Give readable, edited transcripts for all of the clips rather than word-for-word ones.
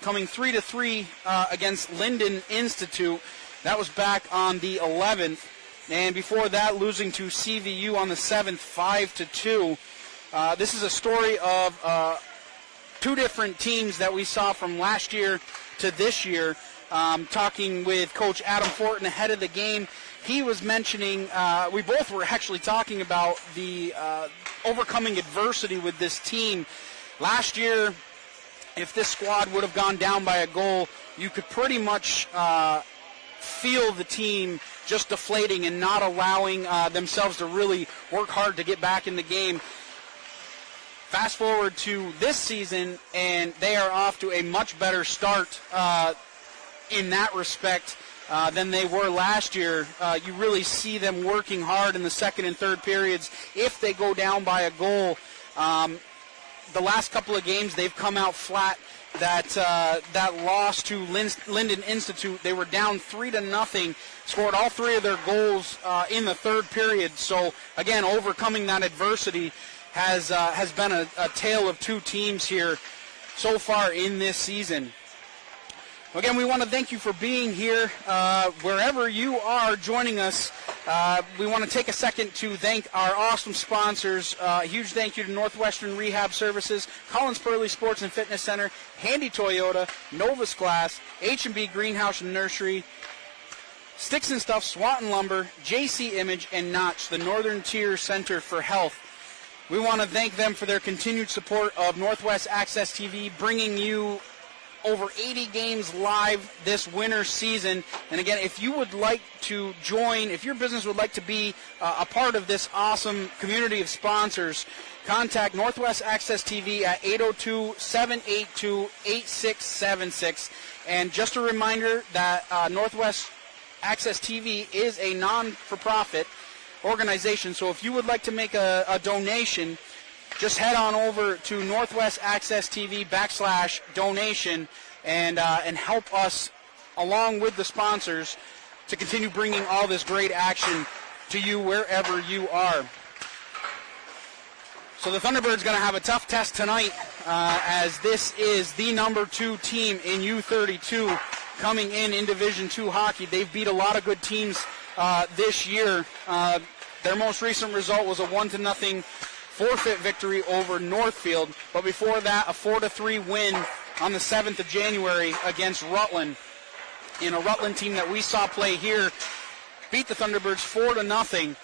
coming 3-3 against Linden Institute. That was back on the 11th. And before that, losing to CVU on the 7th, 5-2. This is a story of two different teams that we saw from last year to this year. Talking with Coach Adam Fortin ahead of the game, he was mentioning, we both were actually talking about the overcoming adversity with this team. Last year, if this squad would have gone down by a goal, you could pretty much feel the team just deflating and not allowing themselves to really work hard to get back in the game. Fast forward to this season, and they are off to a much better start in that respect than they were last year. You really see them working hard in the second and third periods if they go down by a goal. The last couple of games, they've come out flat. That loss to Linden Institute, they were down 3-0, scored all three of their goals in the third period. So, again, overcoming that adversity has been a tale of two teams here so far in this season. Again, we want to thank you for being here. Wherever you are joining us, we want to take a second to thank our awesome sponsors. A huge thank you to Northwestern Rehab Services, Collins Pearly Sports and Fitness Center, Handy Toyota, Novus Glass, H&B Greenhouse and Nursery, Sticks and Stuff, Swanton Lumber, JC Image, and Notch, the Northern Tier Center for Health. We want to thank them for their continued support of Northwest Access TV, bringing you over 80 games live this winter season. And again, if you would like to join, if your business would like to be a part of this awesome community of sponsors, contact Northwest Access TV at 802-782-8676. And just a reminder that Northwest Access TV is a non-for-profit organization, so if you would like to make a donation, just head on over to Northwest Access TV /donation and help us along with the sponsors to continue bringing all this great action to you wherever you are. So the Thunderbird's going to have a tough test tonight as this is the number 2 team in U-32 coming in Division II hockey. They've beat a lot of good teams this year. Their most recent result was a 1-0 forfeit victory over Northfield, but before that, a 4-3 win on the 7th of January against Rutland. In a Rutland team that we saw play here, beat the Thunderbirds 4-0.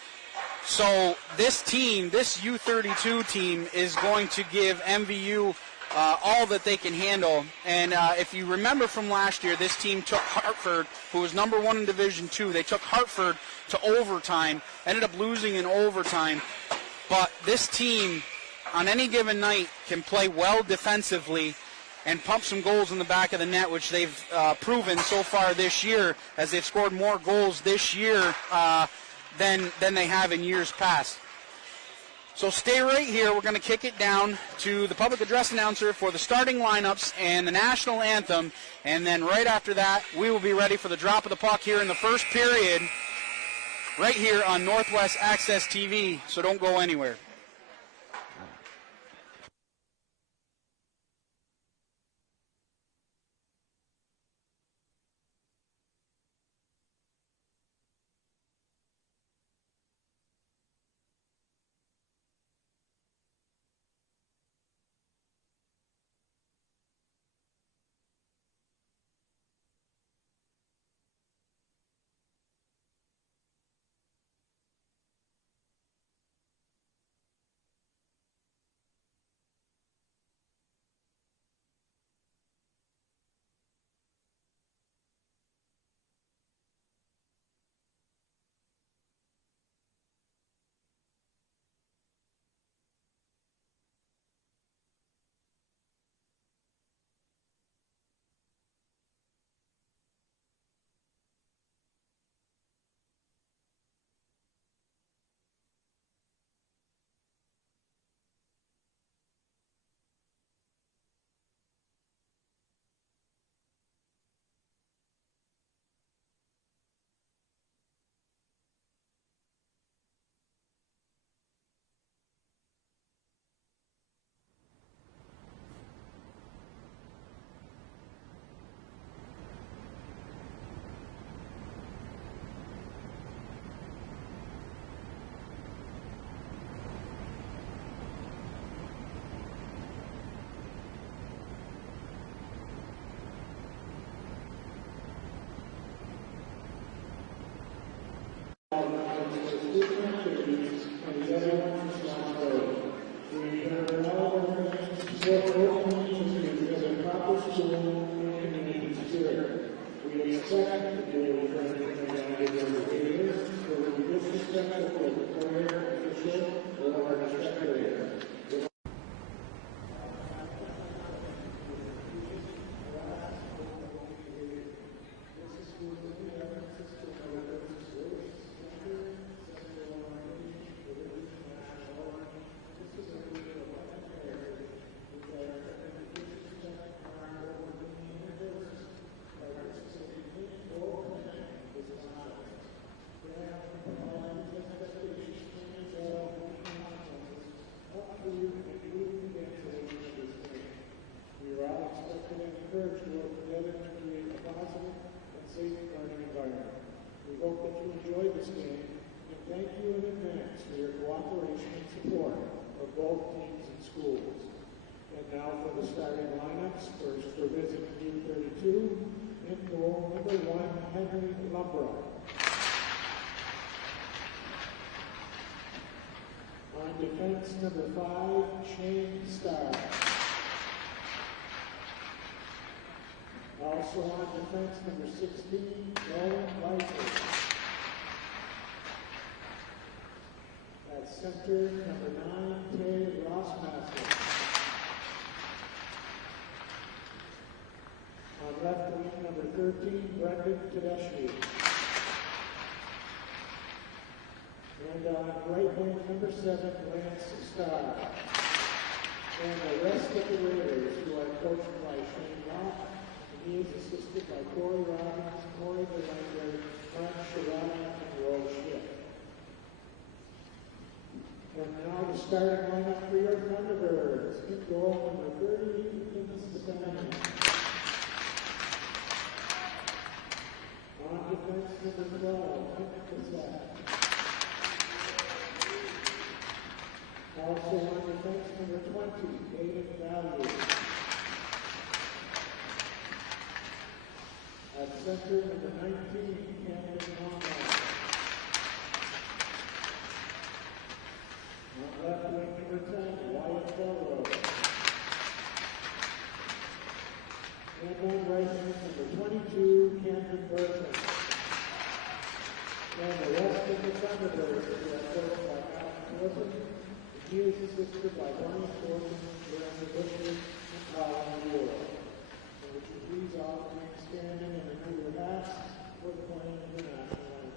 So this team, this U-32 team, is going to give MVU all that they can handle. And if you remember from last year, this team took Hartford, who was number 1 in Division II. They took Hartford to overtime, ended up losing in overtime. But this team, on any given night, can play well defensively and pump some goals in the back of the net, which they've proven so far this year, as they've scored more goals this year than they have in years past. So stay right here. We're going to kick it down to the public address announcer for the starting lineups and the national anthem. And then right after that, we will be ready for the drop of the puck here in the first period, right here on Northwest Access TV. So don't go anywhere. school and community spirit. We expect that you will train your behaviors that will be disrespectful to the player, official, or spectator. Encouraged to work together to create a positive and safe learning environment. We hope that you enjoy this game and thank you in advance for your cooperation and support of both teams and schools. And now for the starting lineups. First for Visit U-32, in goal number 1, Henry Lumbrough. On defense number 5, Shane Starr. Also on defense, number 16, Nolan Leiter. At center, number 9, Tay Rossmaster. On left wing, number 13, Brendan Tedeschi. And on right wing, number 7, Lance Starr. And the rest of the Raiders, who are coached by Shane Locke. He is assisted by Corey Robbins, Corey Belanger, Mark Sherrod, and Roy Schiff. And now the starting lineup for your Thunderbirds. In goal number 30, Vince Stein. On defense number 12, Nick Cassett. Also on defense number 20, David Value. At center, number 19, Cameron Conrad. On left wing, number 10, Wyatt Belrose. And on right wing, number 22, Cameron Burton. And the rest of the Thunderbirds are coached by Alan Wilson. He is assisted by Brian Thornton, Brandon Busher, and Colin Moore. Would you please all remain standing and renew your hats for the playing of the national anthem.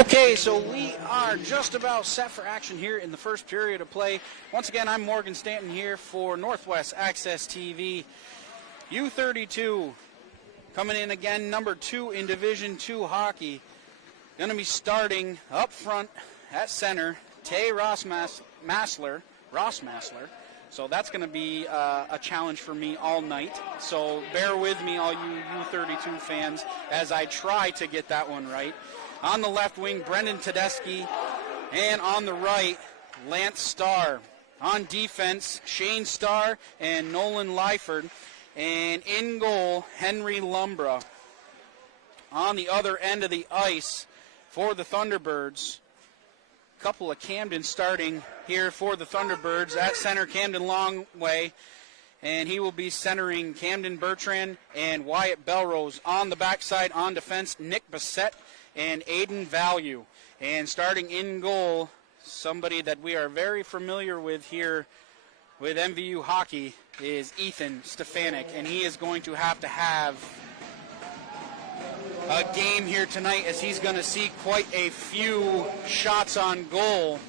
Okay, so we are just about set for action here in the first period of play. Once again, I'm Morgan Stanton here for Northwest Access TV. U-32 coming in again, number 2 in Division II hockey. Going to be starting up front at center, Tay Rossmaster. So that's going to be a challenge for me all night. So bear with me, all you U-32 fans, as I try to get that one right. On the left wing, Brendan Tedeschi. And on the right, Lance Starr. On defense, Shane Starr and Nolan Lyford. And in goal, Henry Lumbra. On the other end of the ice for the Thunderbirds, couple of Camden starting here for the Thunderbirds. At center, Camden Longway. And he will be centering Camden Bertrand and Wyatt Belrose. On the backside, on defense, Nick Bissett and Aiden Value. And starting in goal, somebody that we are very familiar with here with MVU hockey is Ethan Stefanik. And he is going to have a game here tonight, as he's going to see quite a few shots on goal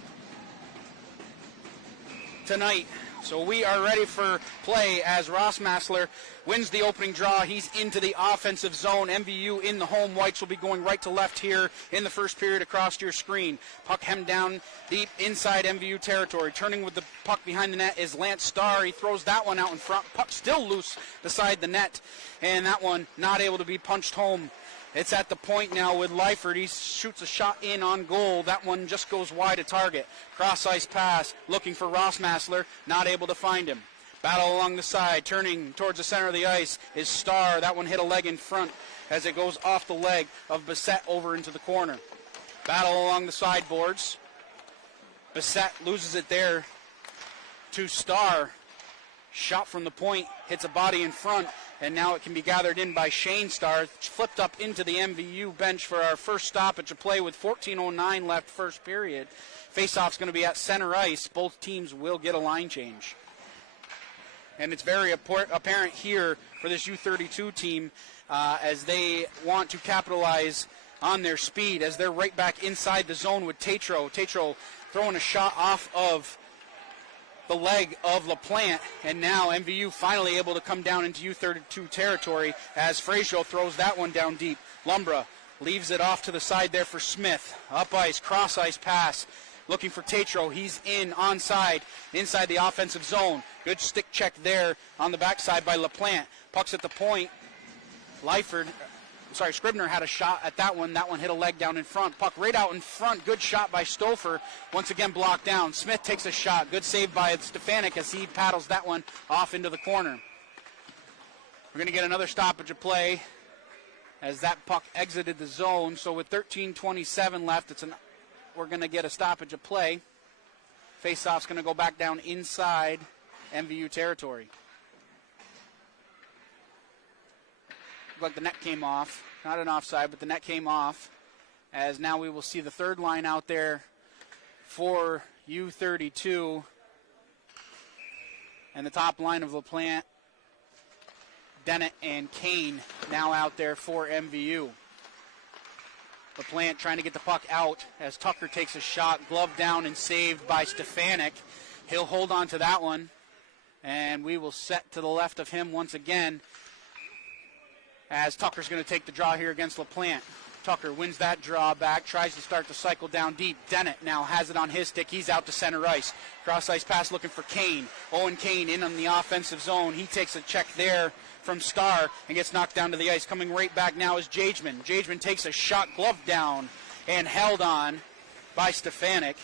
tonight. So we are ready for play as Ross Massler wins the opening draw. He's into the offensive zone. MVU in the home whites will be going right to left here in the first period across your screen. Puck hemmed down deep inside MVU territory. Turning with the puck behind the net is Lance Starr. He throws that one out in front. Puck still loose beside the net, and that one not able to be punched home. It's at the point now with Lyford. He shoots a shot in on goal. That one just goes wide of target. Cross-ice pass, looking for Ross Massler, not able to find him. Battle along the side, turning towards the center of the ice is Starr. That one hit a leg in front as it goes off the leg of Bissett over into the corner. Battle along the sideboards. Bissett loses it there to Starr. Shot from the point, hits a body in front, and now it can be gathered in by Shane Starr. Flipped up into the MVU bench for our first stoppage of play with 14:09 left first period. Faceoff's going to be at center ice. Both teams will get a line change. And it's very apparent here for this U-32 team as they want to capitalize on their speed, as they're right back inside the zone with Tatro. Tatro throwing a shot off of the leg of LaPlante, and now MVU finally able to come down into U-32 territory as Frazier throws that one down deep. Lumbra leaves it off to the side there for Smith. Up ice, cross ice pass, looking for Tatro. He's onside, inside the offensive zone. Good stick check there on the backside by LaPlante. Puck's at the point. Scribner had a shot at that one. That one hit a leg down in front. Puck right out in front. Good shot by Stouffer. Once again blocked down. Smith takes a shot. Good save by Stefanik as he paddles that one off into the corner. We're going to get another stoppage of play as that puck exited the zone. So with 13:27 left, we're going to get a stoppage of play. Faceoff's going to go back down inside MVU territory. Like the net came off. Not an offside, but the net came off. As now we will see the third line out there for U-32. And the top line of LaPlante, Dennett, and Kane now out there for MVU. LaPlante trying to get the puck out as Tucker takes a shot, glove down and saved by Stefanik. He'll hold on to that one. And we will set to the left of him once again, as Tucker's going to take the draw here against LaPlante. Tucker wins that draw back, tries to start the cycle down deep. Dennett now has it on his stick. He's out to center ice. Cross-ice pass looking for Kane. Owen Kane in on the offensive zone. He takes a check there from Starr and gets knocked down to the ice. Coming right back now is Jageman. Jageman takes a shot, glove down, and held on by Stefanik.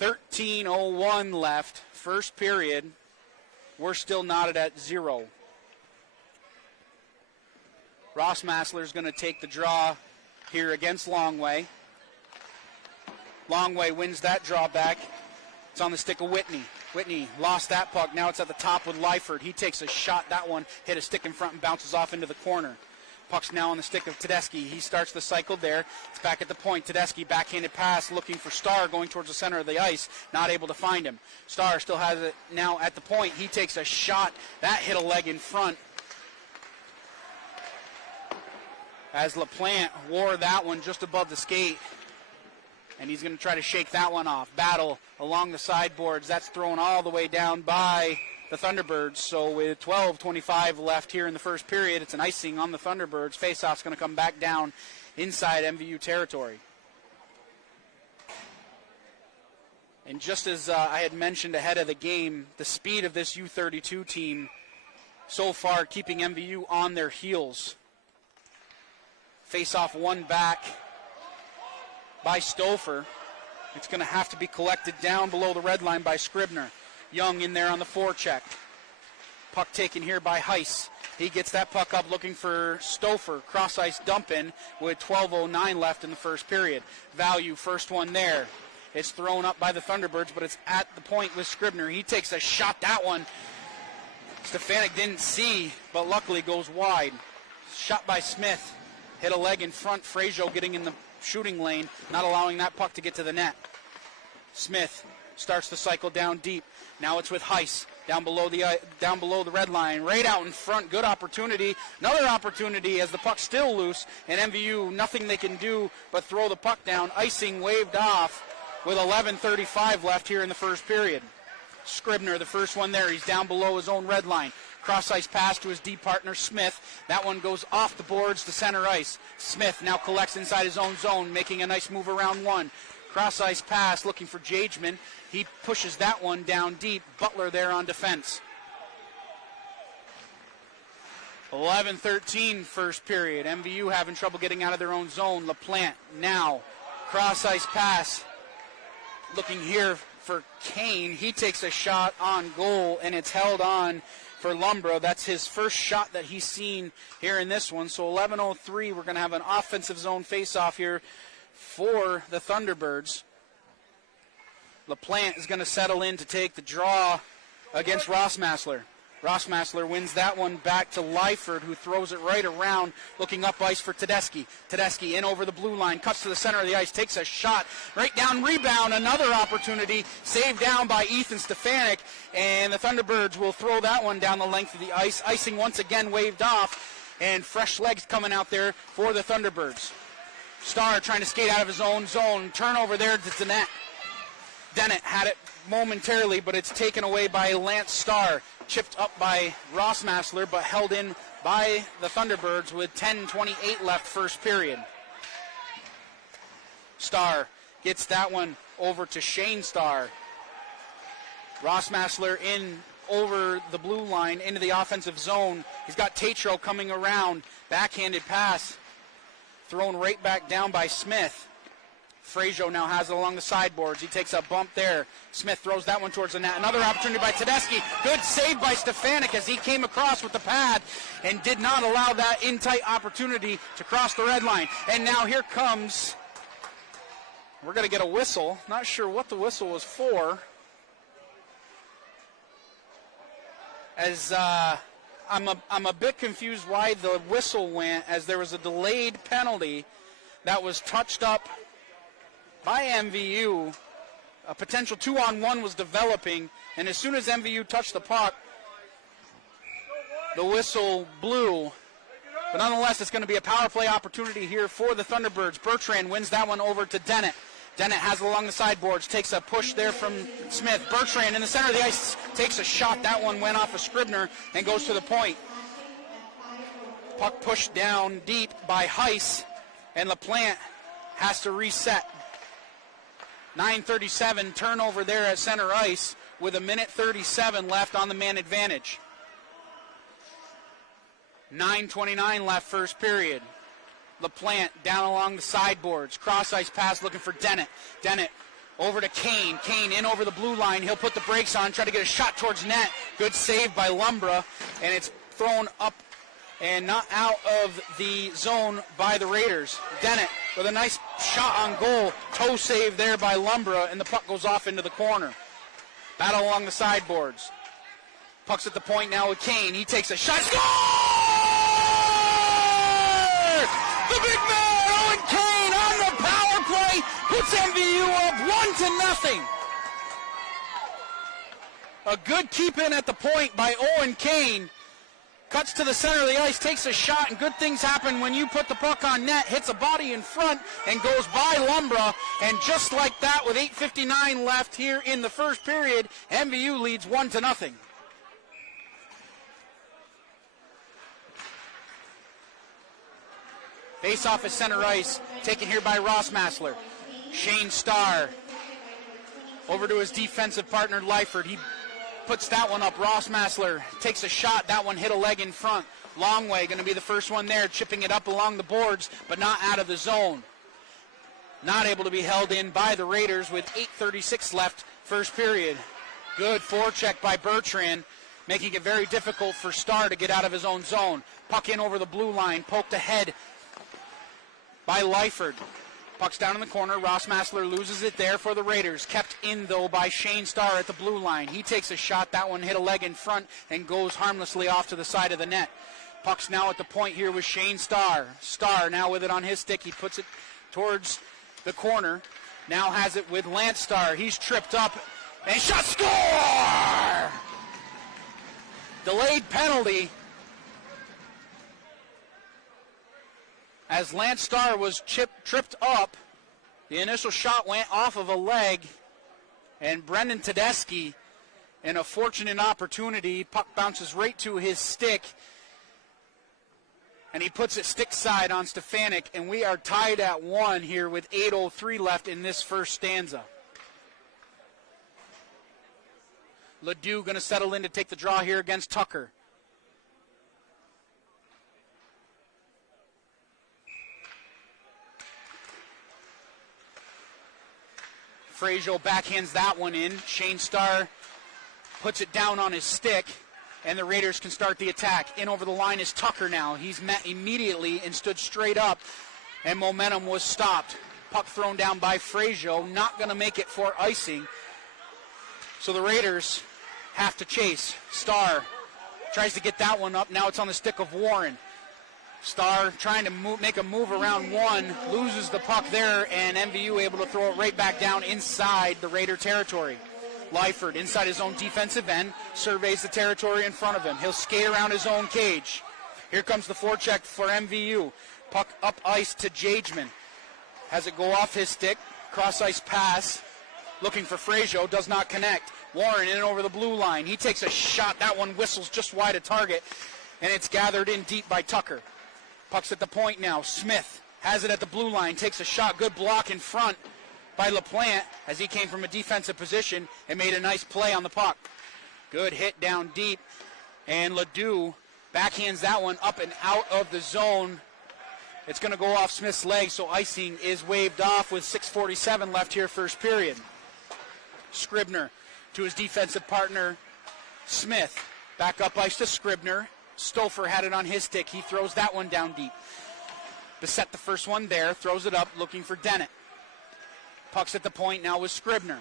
13:01 left, first period. We're still knotted at 0. Ross Massler's going to take the draw here against Longway. Longway wins that draw back. It's on the stick of Whitney. Whitney lost that puck. Now it's at the top with Lyford. He takes a shot. That one hit a stick in front and bounces off into the corner. Puck's now on the stick of Tedeschi. He starts the cycle there. It's back at the point. Tedeschi backhanded pass looking for Starr going towards the center of the ice. Not able to find him. Starr still has it now at the point. He takes a shot. That hit a leg in front, as LaPlante wore that one just above the skate. And he's going to try to shake that one off. Battle along the sideboards. That's thrown all the way down by the Thunderbirds. So with 12:25 left here in the first period, it's an icing on the Thunderbirds. Faceoff's going to come back down inside MVU territory. And just as I had mentioned ahead of the game, the speed of this U-32 team so far keeping MVU on their heels. Face-off won back by Stouffer. It's going to have to be collected down below the red line by Scribner. Young in there on the forecheck. Puck taken here by Heiss. He gets that puck up looking for Stouffer. Cross-ice dump in with 12:09 left in the first period. Value, first one there. It's thrown up by the Thunderbirds, but it's at the point with Scribner. He takes a shot. That one Stefanik didn't see, but luckily goes wide. Shot by Smith. Hit a leg in front. Frazier getting in the shooting lane, not allowing that puck to get to the net. Smith starts the cycle down deep. Now it's with Heiss down below the red line, right out in front. Good opportunity. Another opportunity as the puck's still loose, and MVU nothing they can do but throw the puck down. Icing waved off with 11:35 left here in the first period. Scribner, the first one there. He's down below his own red line. Cross-ice pass to his D partner, Smith. That one goes off the boards to center ice. Smith now collects inside his own zone, making a nice move around one. Cross-ice pass looking for Jageman. He pushes that one down deep. Butler there on defense. 11-13 first period. MVU having trouble getting out of their own zone. LaPlante now. Cross-ice pass. Looking here for Kane. He takes a shot on goal, and it's held on for Lumbro. That's his first shot that he's seen here in this one. So 11:03, we're going to have an offensive zone face-off here for the Thunderbirds. LaPlante is going to settle in to take the draw against Rossmassler. Rossmassler wins that one back to Lyford, who throws it right around, looking up ice for Tedeschi. Tedeschi in over the blue line, cuts to the center of the ice, takes a shot, right down, rebound, another opportunity, saved down by Ethan Stefanik, and the Thunderbirds will throw that one down the length of the ice. Icing once again waved off, and fresh legs coming out there for the Thunderbirds. Starr trying to skate out of his own zone, turnover there to Dennett. Dennett had it momentarily, but it's taken away by Lance Starr. Chipped up by Rossmassler, but held in by the Thunderbirds with 10:28 left first period. Starr gets that one over to Shane Starr. Rossmassler in over the blue line into the offensive zone. He's got Tatro coming around. Backhanded pass thrown right back down by Smith. Frazier now has it along the sideboards. He takes a bump there. Smith throws that one towards the net. Another opportunity by Tedeschi. Good save by Stefanik as he came across with the pad and did not allow that in-tight opportunity to cross the red line. And now here comes, we're going to get a whistle. Not sure what the whistle was for. As I'm a bit confused why the whistle went, as there was a delayed penalty that was touched up by MVU. A potential 2-on-1 was developing, and as soon as MVU touched the puck, the whistle blew. But nonetheless, it's going to be a power play opportunity here for the Thunderbirds. Bertrand wins that one over to Dennett. Dennett has it along the sideboards, takes a push there from Smith. Bertrand in the center of the ice takes a shot. That one went off of Scribner and goes to the point. Puck pushed down deep by Heiss, and LaPlante has to reset. 9:37 turnover there at center ice with 1:37 left on the man advantage. 9:29 left first period. LaPlante down along the sideboards. Cross-ice pass looking for Dennett. Dennett over to Kane. Kane in over the blue line. He'll put the brakes on, try to get a shot towards net. Good save by Lumbra, and it's thrown up and not out of the zone by the Raiders. Dennett with a nice shot on goal. Toe save there by Lumbra, and the puck goes off into the corner. Battle along the sideboards. Puck's at the point now with Kane. He takes a shot. Score! The big man, Owen Kane, on the power play, puts MVU up 1-0. A good keep-in at the point by Owen Kane. Cuts to the center of the ice, takes a shot, and good things happen when you put the puck on net, hits a body in front, and goes by Lumbra. And just like that, with 8:59 left here in the first period, MVU leads 1-0. Face-off at center ice, taken here by Rossmassler. Shane Starr over to his defensive partner, Lyford. He puts that one up. Rossmassler takes a shot. That one hit a leg in front. Longway going to be the first one there, chipping it up along the boards, but not out of the zone. not able to be held in by the Raiders with 8:36 left first period. Good forecheck by Bertrand, making it very difficult for Starr to get out of his own zone. Puck in over the blue line, poked ahead by Lyford. Puck's down in the corner. Ross Massler loses it there for the Raiders. Kept in, though, by Shane Starr at the blue line. He takes a shot. That one hit a leg in front and goes harmlessly off to the side of the net. Puck's now at the point here with Shane Starr. Starr now with it on his stick. He puts it towards the corner. Now has it with Lance Starr. He's tripped up and shot, score! Delayed penalty as Lance Starr was tripped up. The initial shot went off of a leg, and Brendan Tedeschi, in a fortunate opportunity, puck bounces right to his stick, and he puts it stick side on Stefanik, and we are tied at 1 here with 8:03 left in this first stanza. Ledoux going to settle in to take the draw here against Tucker. Frazier backhands that one in. Shane Starr puts it down on his stick, and the Raiders can start the attack. In over the line is Tucker now. He's met immediately and stood straight up, and momentum was stopped. Puck thrown down by Frazier, not going to make it for icing. So the Raiders have to chase. Starr tries to get that one up. Now it's on the stick of Warren. Starr trying to make a move around one, loses the puck there, and MVU able to throw it right back down inside the Raider territory. Lyford inside his own defensive end, surveys the territory in front of him. He'll skate around his own cage. Here comes the forecheck for MVU. Puck up ice to Jageman. Has it go off his stick. Cross ice pass. Looking for Frazier. Does not connect. Warren in over the blue line. He takes a shot. That one whistles just wide of target. And it's gathered in deep by Tucker. Puck's at the point now. Smith has it at the blue line. Takes a shot. Good block in front by LaPlante as he came from a defensive position and made a nice play on the puck. Good hit down deep. And Ledoux backhands that one up and out of the zone. It's going to go off Smith's leg, so icing is waved off with 6:47 left here first period. Scribner to his defensive partner, Smith. Back up ice to Scribner. Stouffer had it on his stick. He throws that one down deep. Beset the first one there, throws it up, looking for Dennett. Puck's at the point now with Scribner.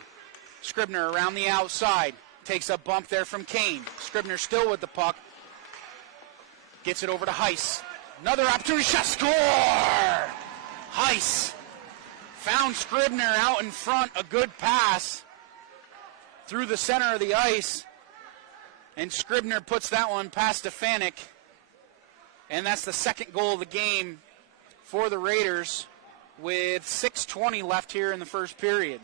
Scribner around the outside. Takes a bump there from Kane. Scribner still with the puck. Gets it over to Heiss. Another opportunity shot, score! Heiss found Scribner out in front. A good pass through the center of the ice. And Scribner puts that one past Stefanik. And that's the second goal of the game for the Raiders with 6:20 left here in the first period.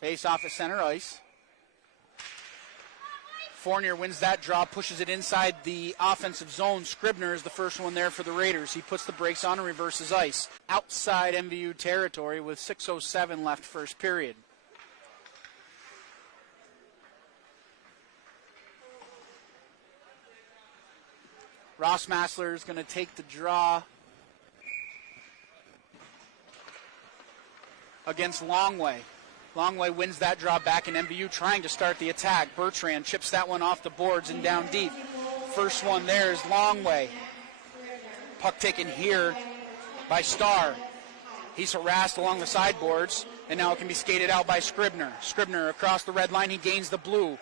Face off at center ice. Fournier wins that draw, pushes it inside the offensive zone. Scribner is the first one there for the Raiders. He puts the brakes on and reverses ice. Outside MVU territory with 6:07 left first period. Ross Massler is going to take the draw against Longway. Longway wins that draw back in MVU, trying to start the attack. Bertrand chips that one off the boards and down deep. First one there is Longway. Puck taken here by Starr. He's harassed along the sideboards, and now it can be skated out by Scribner. Scribner across the red line, he gains the blue.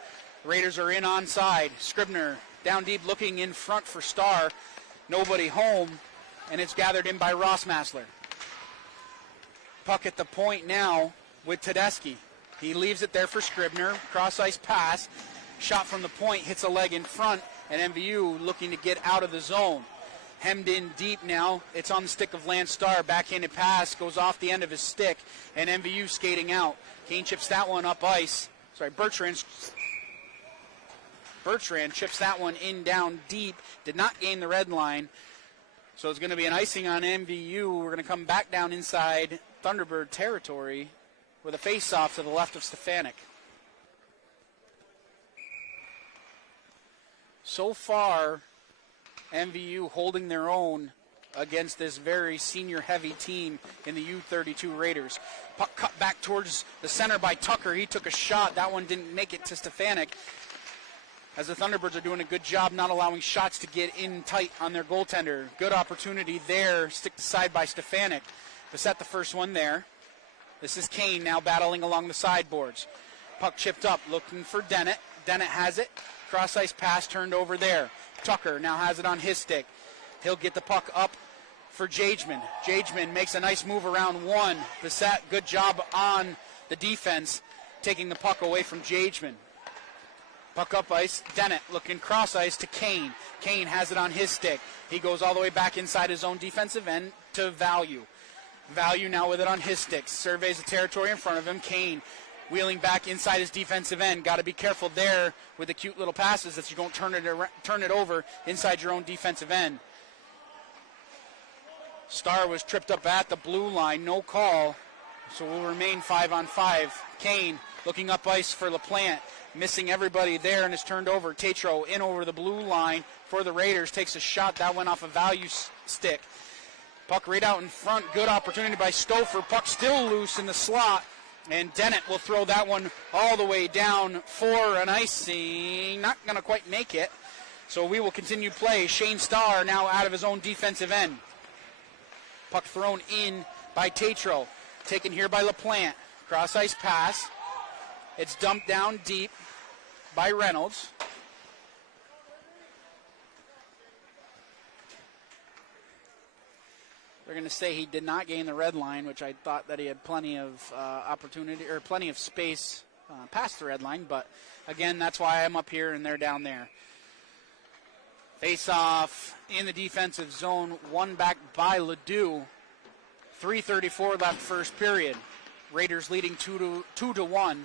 The Raiders are in onside. Scribner down deep looking in front for Starr. Nobody home, and it's gathered in by Ross Massler. Puck at the point now with Tedeschi. He leaves it there for Scribner. Cross-ice pass. Shot from the point, hits a leg in front, and MVU looking to get out of the zone. Hemmed in deep now. It's on the stick of Lance Starr. Backhanded pass goes off the end of his stick, and MVU skating out. Kane chips that one up ice. Bertrand chips that one in down deep. Did not gain the red line. So it's going to be an icing on MVU. We're going to come back down inside Thunderbird territory with a face-off to the left of Stefanik. So far, MVU holding their own against this very senior-heavy team in the U-32 Raiders. Puck cut back towards the center by Tucker. He took a shot. That one didn't make it to Stefanik, as the Thunderbirds are doing a good job not allowing shots to get in tight on their goaltender. Good opportunity there, stick aside by Stefanik to set the first one there. This is Kane now battling along the sideboards. Puck chipped up, looking for Dennett. Dennett has it. Cross-ice pass turned over there. Tucker now has it on his stick. He'll get the puck up for Jageman. Jageman makes a nice move around one. Bissett, good job on the defense, taking the puck away from Jageman. Puck up ice. Dennett looking cross ice to Kane. Kane has it on his stick. He goes all the way back inside his own defensive end to Value. Value now with it on his stick. Surveys the territory in front of him. Kane wheeling back inside his defensive end. Got to be careful there with the cute little passes that you don't turn it over inside your own defensive end. Starr was tripped up at the blue line. No call. So we'll remain 5-on-5. Kane looking up ice for LaPlante. Missing everybody there and is turned over. Tatro in over the blue line for the Raiders. Takes a shot. That went off a Value stick. Puck right out in front. Good opportunity by Stouffer. Puck still loose in the slot. And Dennett will throw that one all the way down for an icing. Not going to quite make it. So we will continue play. Shane Starr now out of his own defensive end. Puck thrown in by Tatro. Taken here by LaPlante. Cross-ice pass. It's dumped down deep by Reynolds. They're going to say he did not gain the red line, which I thought that he had plenty of opportunity or plenty of space past the red line. But again, that's why I'm up here and they're down there. Face-off in the defensive zone, won back by Ledoux. 3:34 left first period. Raiders leading 2-1.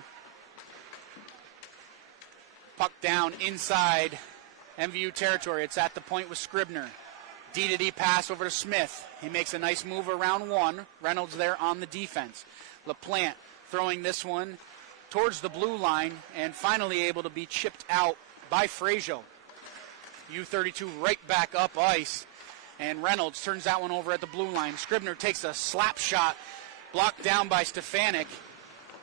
Puck down inside MVU territory. It's at the point with Scribner. D-to-D pass over to Smith. He makes a nice move around one. Reynolds there on the defense. LaPlante throwing this one towards the blue line and finally able to be chipped out by Frazier. U-32 right back up ice, and Reynolds turns that one over at the blue line. Scribner takes a slap shot, blocked down by Stefanik.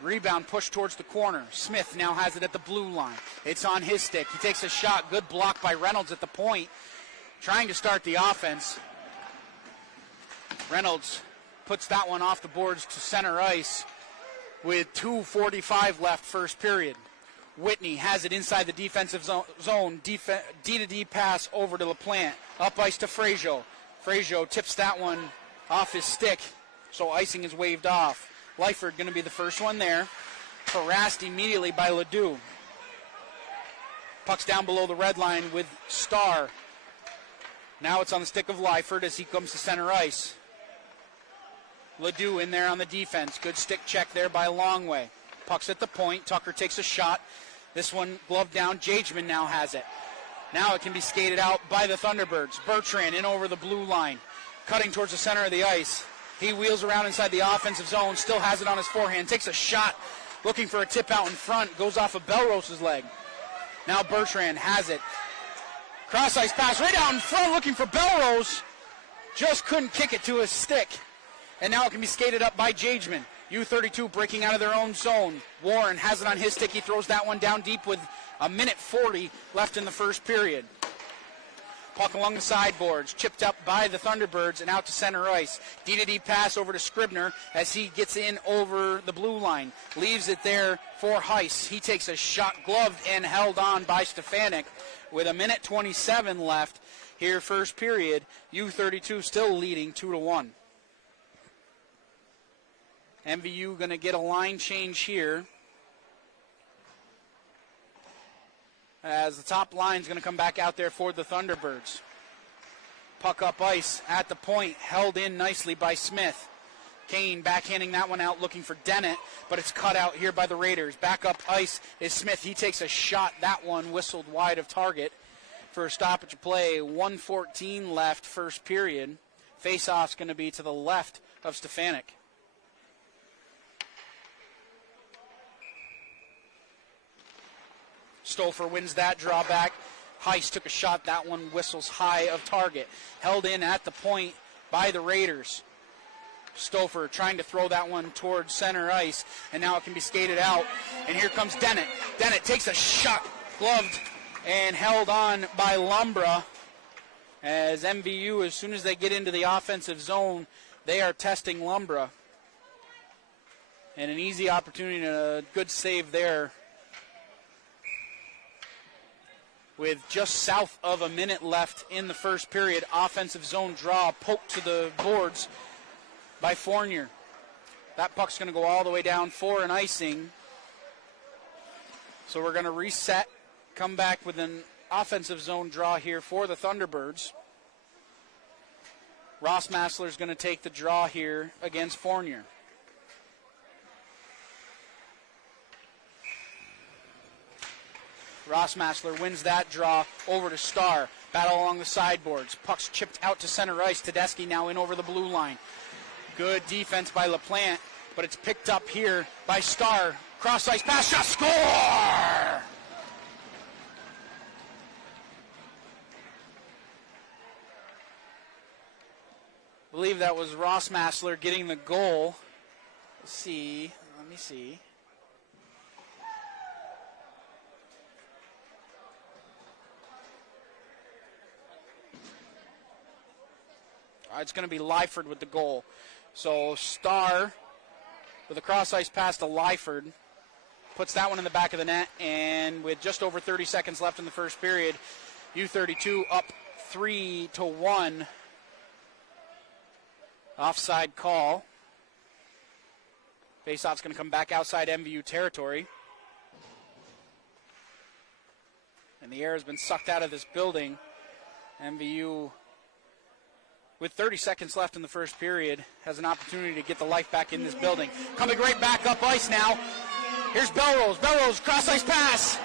Rebound pushed towards the corner. Smith now has it at the blue line. It's on his stick. He takes a shot. Good block by Reynolds at the point, trying to start the offense. Reynolds puts that one off the boards to center ice with 2:45 left first period. Whitney has it inside the defensive zone. D-to-D pass over to LaPlante. Up ice to Frazier. Frazier tips that one off his stick, so icing is waved off. Lyford going to be the first one there. Harassed immediately by Ledoux. Puck's down below the red line with Starr. Now it's on the stick of Lyford as he comes to center ice. Ledoux in there on the defense. Good stick check there by Longway. Puck's at the point. Tucker takes a shot. This one gloved down. Jageman now has it. Now it can be skated out by the Thunderbirds. Bertrand in over the blue line. Cutting towards the center of the ice. He wheels around inside the offensive zone. Still has it on his forehand. Takes a shot. Looking for a tip out in front. Goes off of Belrose's leg. Now Bertrand has it. Cross-ice pass right out in front. Looking for Belrose. Just couldn't kick it to his stick. And now it can be skated up by Jageman. U-32 breaking out of their own zone. Warren has it on his stick. He throws that one down deep with 1:40 left in the first period. Puck along the sideboards, chipped up by the Thunderbirds and out to center ice. D-to-D pass over to Scribner as he gets in over the blue line. Leaves it there for Heiss. He takes a shot, gloved and held on by Stefanik with 1:27 left here first period. U-32 still leading 2-1. MVU going to get a line change here, as the top line is going to come back out there for the Thunderbirds. Puck up ice at the point, held in nicely by Smith. Kane backhanding that one out, looking for Dennett, but it's cut out here by the Raiders. Back up ice is Smith. He takes a shot. That one whistled wide of target for a stoppage of play. 1:14 left first period. Face-off's going to be to the left of Stefanik. Stouffer wins that drawback. Heiss took a shot. That one whistles high of target. Held in at the point by the Raiders. Stouffer trying to throw that one towards center ice, and now it can be skated out. And here comes Dennett. Dennett takes a shot, gloved and held on by Lumbra. As MVU, as soon as they get into the offensive zone, they are testing Lumbra. And an easy opportunity and a good save there. With just south of a minute left in the first period, offensive zone draw, poked to the boards by Fournier. That puck's going to go all the way down for an icing. So we're going to reset, come back with an offensive zone draw here for the Thunderbirds. Ross Massler's going to take the draw here against Fournier. Ross Massler wins that draw over to Starr. Battle along the sideboards. Puck's chipped out to center ice. Tedeschi now in over the blue line. Good defense by LaPlante, but it's picked up here by Starr. Cross ice pass, shot, score! I believe that was Ross Massler getting the goal. Let me see. It's going to be Lyford with the goal. So Starr with a cross-ice pass to Lyford. Puts that one in the back of the net. And with just over 30 seconds left in the first period, U-32 up 3-1. Offside call. Faceoff's going to come back outside MVU territory. And the air has been sucked out of this building. MVU, with 30 seconds left in the first period, has an opportunity to get the life back in this building. Coming right back up ice now. Here's Belrose. Belrose, cross-ice pass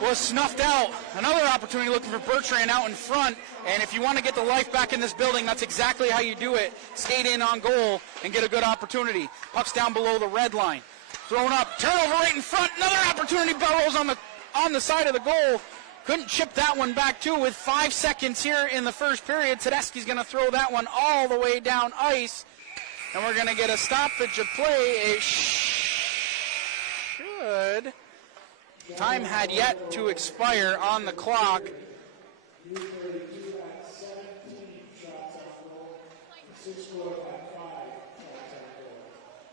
was snuffed out. Another opportunity looking for Bertrand out in front. And if you want to get the life back in this building, that's exactly how you do it. Skate in on goal and get a good opportunity. Puck's down below the red line. Thrown up. Turnover right in front. Another opportunity. Belrose on the side of the goal. Couldn't chip that one back, too, with 5 seconds here in the first period. Tedeschi's going to throw that one all the way down ice. And we're going to get a stoppage of play. It should. Time had yet to expire on the clock.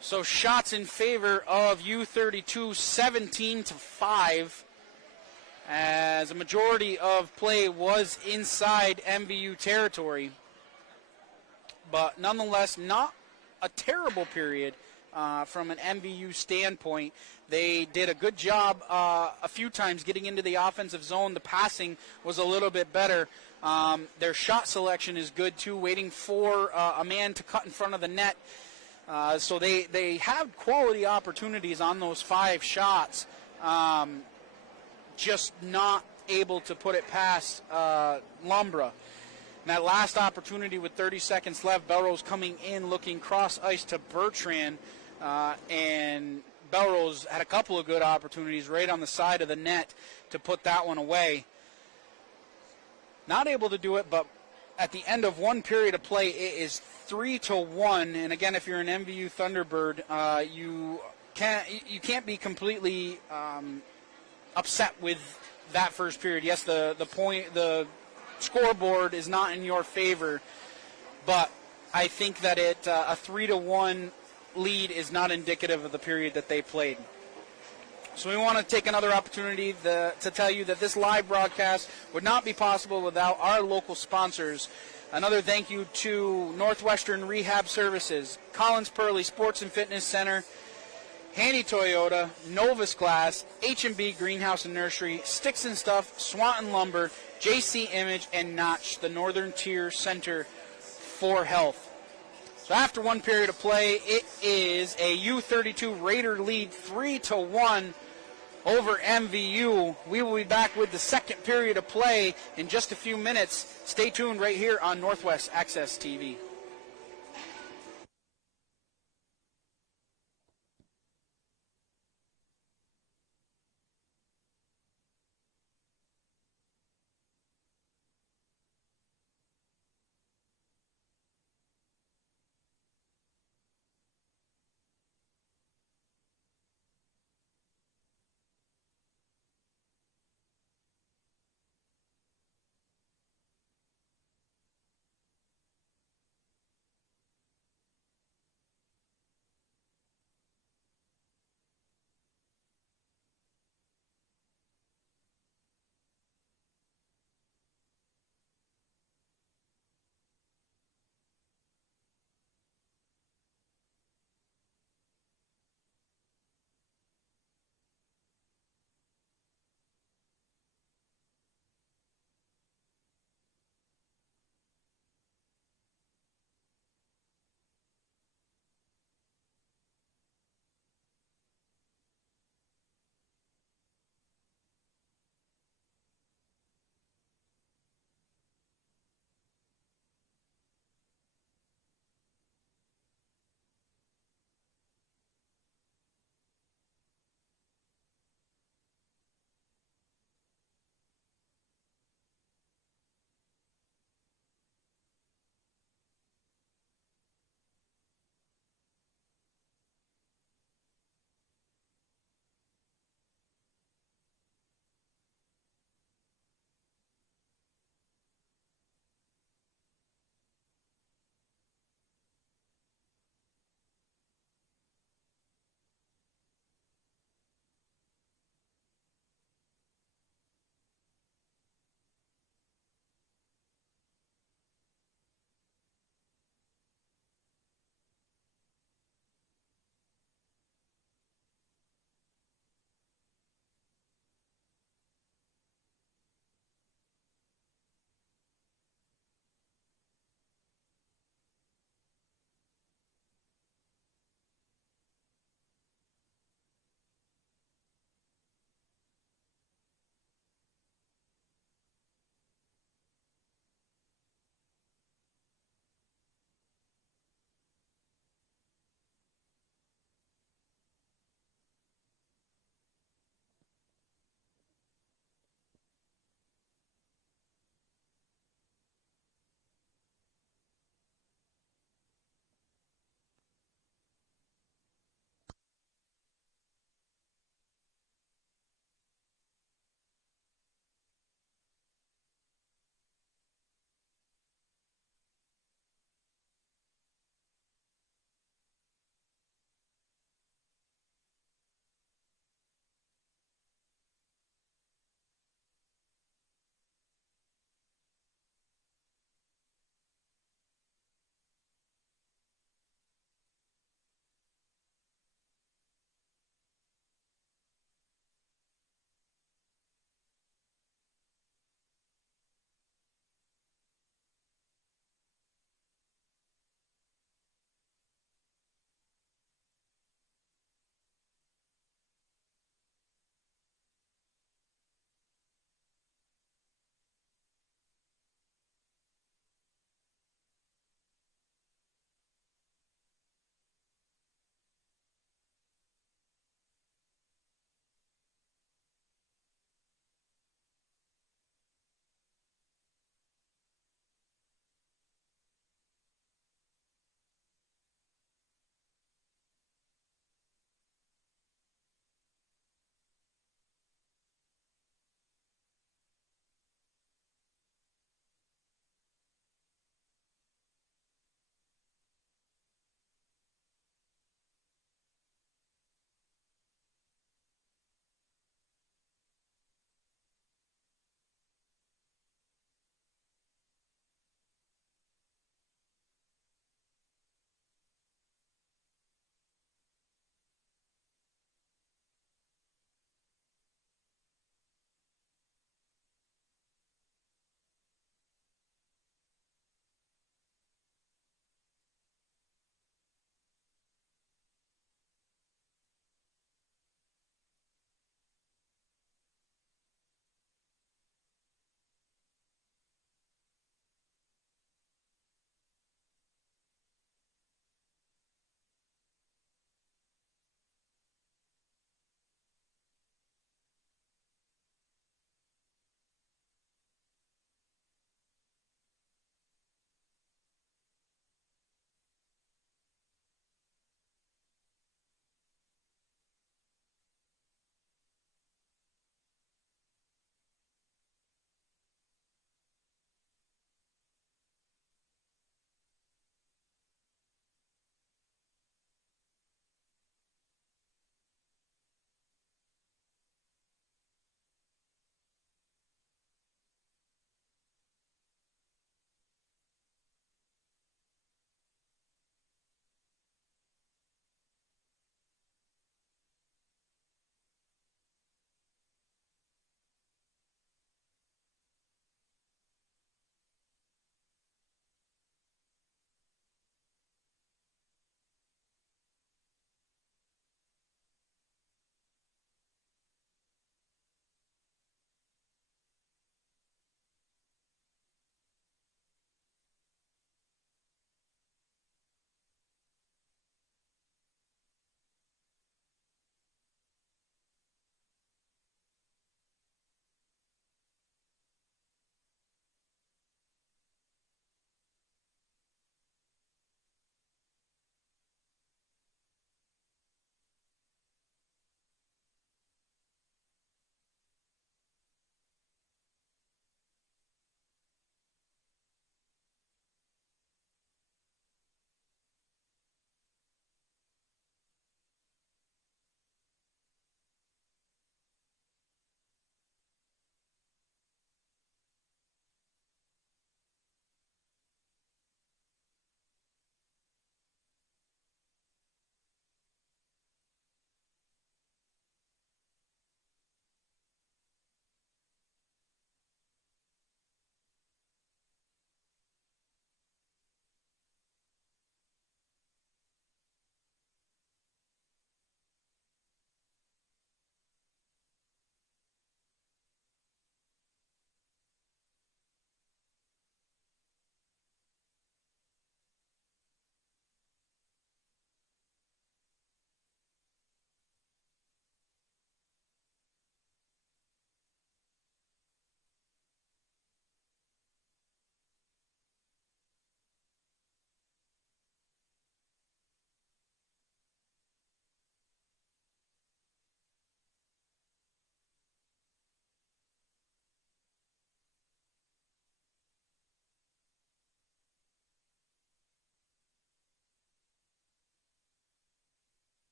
So shots in favor of U-32, 17-5. As a majority of play was inside MVU territory. But nonetheless, not a terrible period from an MVU standpoint. They did a good job a few times getting into the offensive zone. The passing was a little bit better. Their shot selection is good, too, waiting for a man to cut in front of the net. So they have quality opportunities on those 5 shots. Just not able to put it past Lumbra. And that last opportunity with 30 seconds left, Belrose coming in looking cross ice to Bertrand, and Belrose had a couple of good opportunities right on the side of the net to put that one away. Not able to do it, but at the end of one period of play, it is 3-1. And again, if you're an MVU Thunderbird, you can't be completely upset with that first period. Yes, the scoreboard is not in your favor, but I think that a 3-1 lead is not indicative of the period that they played. So we want to take another opportunity to tell you that this live broadcast would not be possible without our local sponsors. Another thank you to Northwestern Rehab Services, Collins Pearly Sports and Fitness Center, Handy Toyota, Novus Glass, H&B Greenhouse and Nursery, Sticks and Stuff, Swanton Lumber, JC Image, and Notch, the Northern Tier Center for Health. So after one period of play, it is a U-32 Raider lead 3-1 over MVU. We will be back with the second period of play in just a few minutes. Stay tuned right here on Northwest Access TV.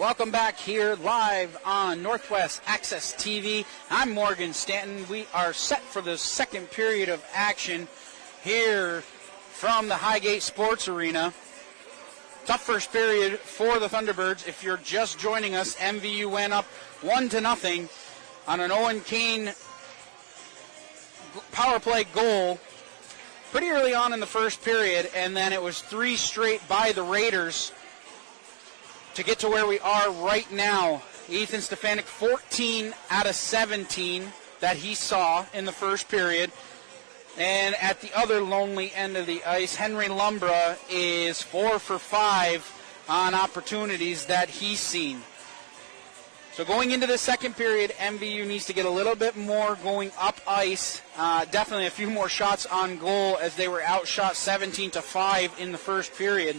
Welcome back here live on Northwest Access TV. I'm Morgan Stanton. We are set for the second period of action here from the Highgate Sports Arena. Tough first period for the Thunderbirds. If you're just joining us, MVU went up 1-0 on an Owen Kane power play goal pretty early on in the first period, and then it was 3 straight by the Raiders to get to where we are right now. Ethan Stefanik, 14 out of 17 that he saw in the first period. And at the other lonely end of the ice, Henry Lumbra is 4 for 5 on opportunities that he's seen. So going into the second period, MVU needs to get a little bit more going up ice. Definitely a few more shots on goal as they were outshot 17-5 in the first period.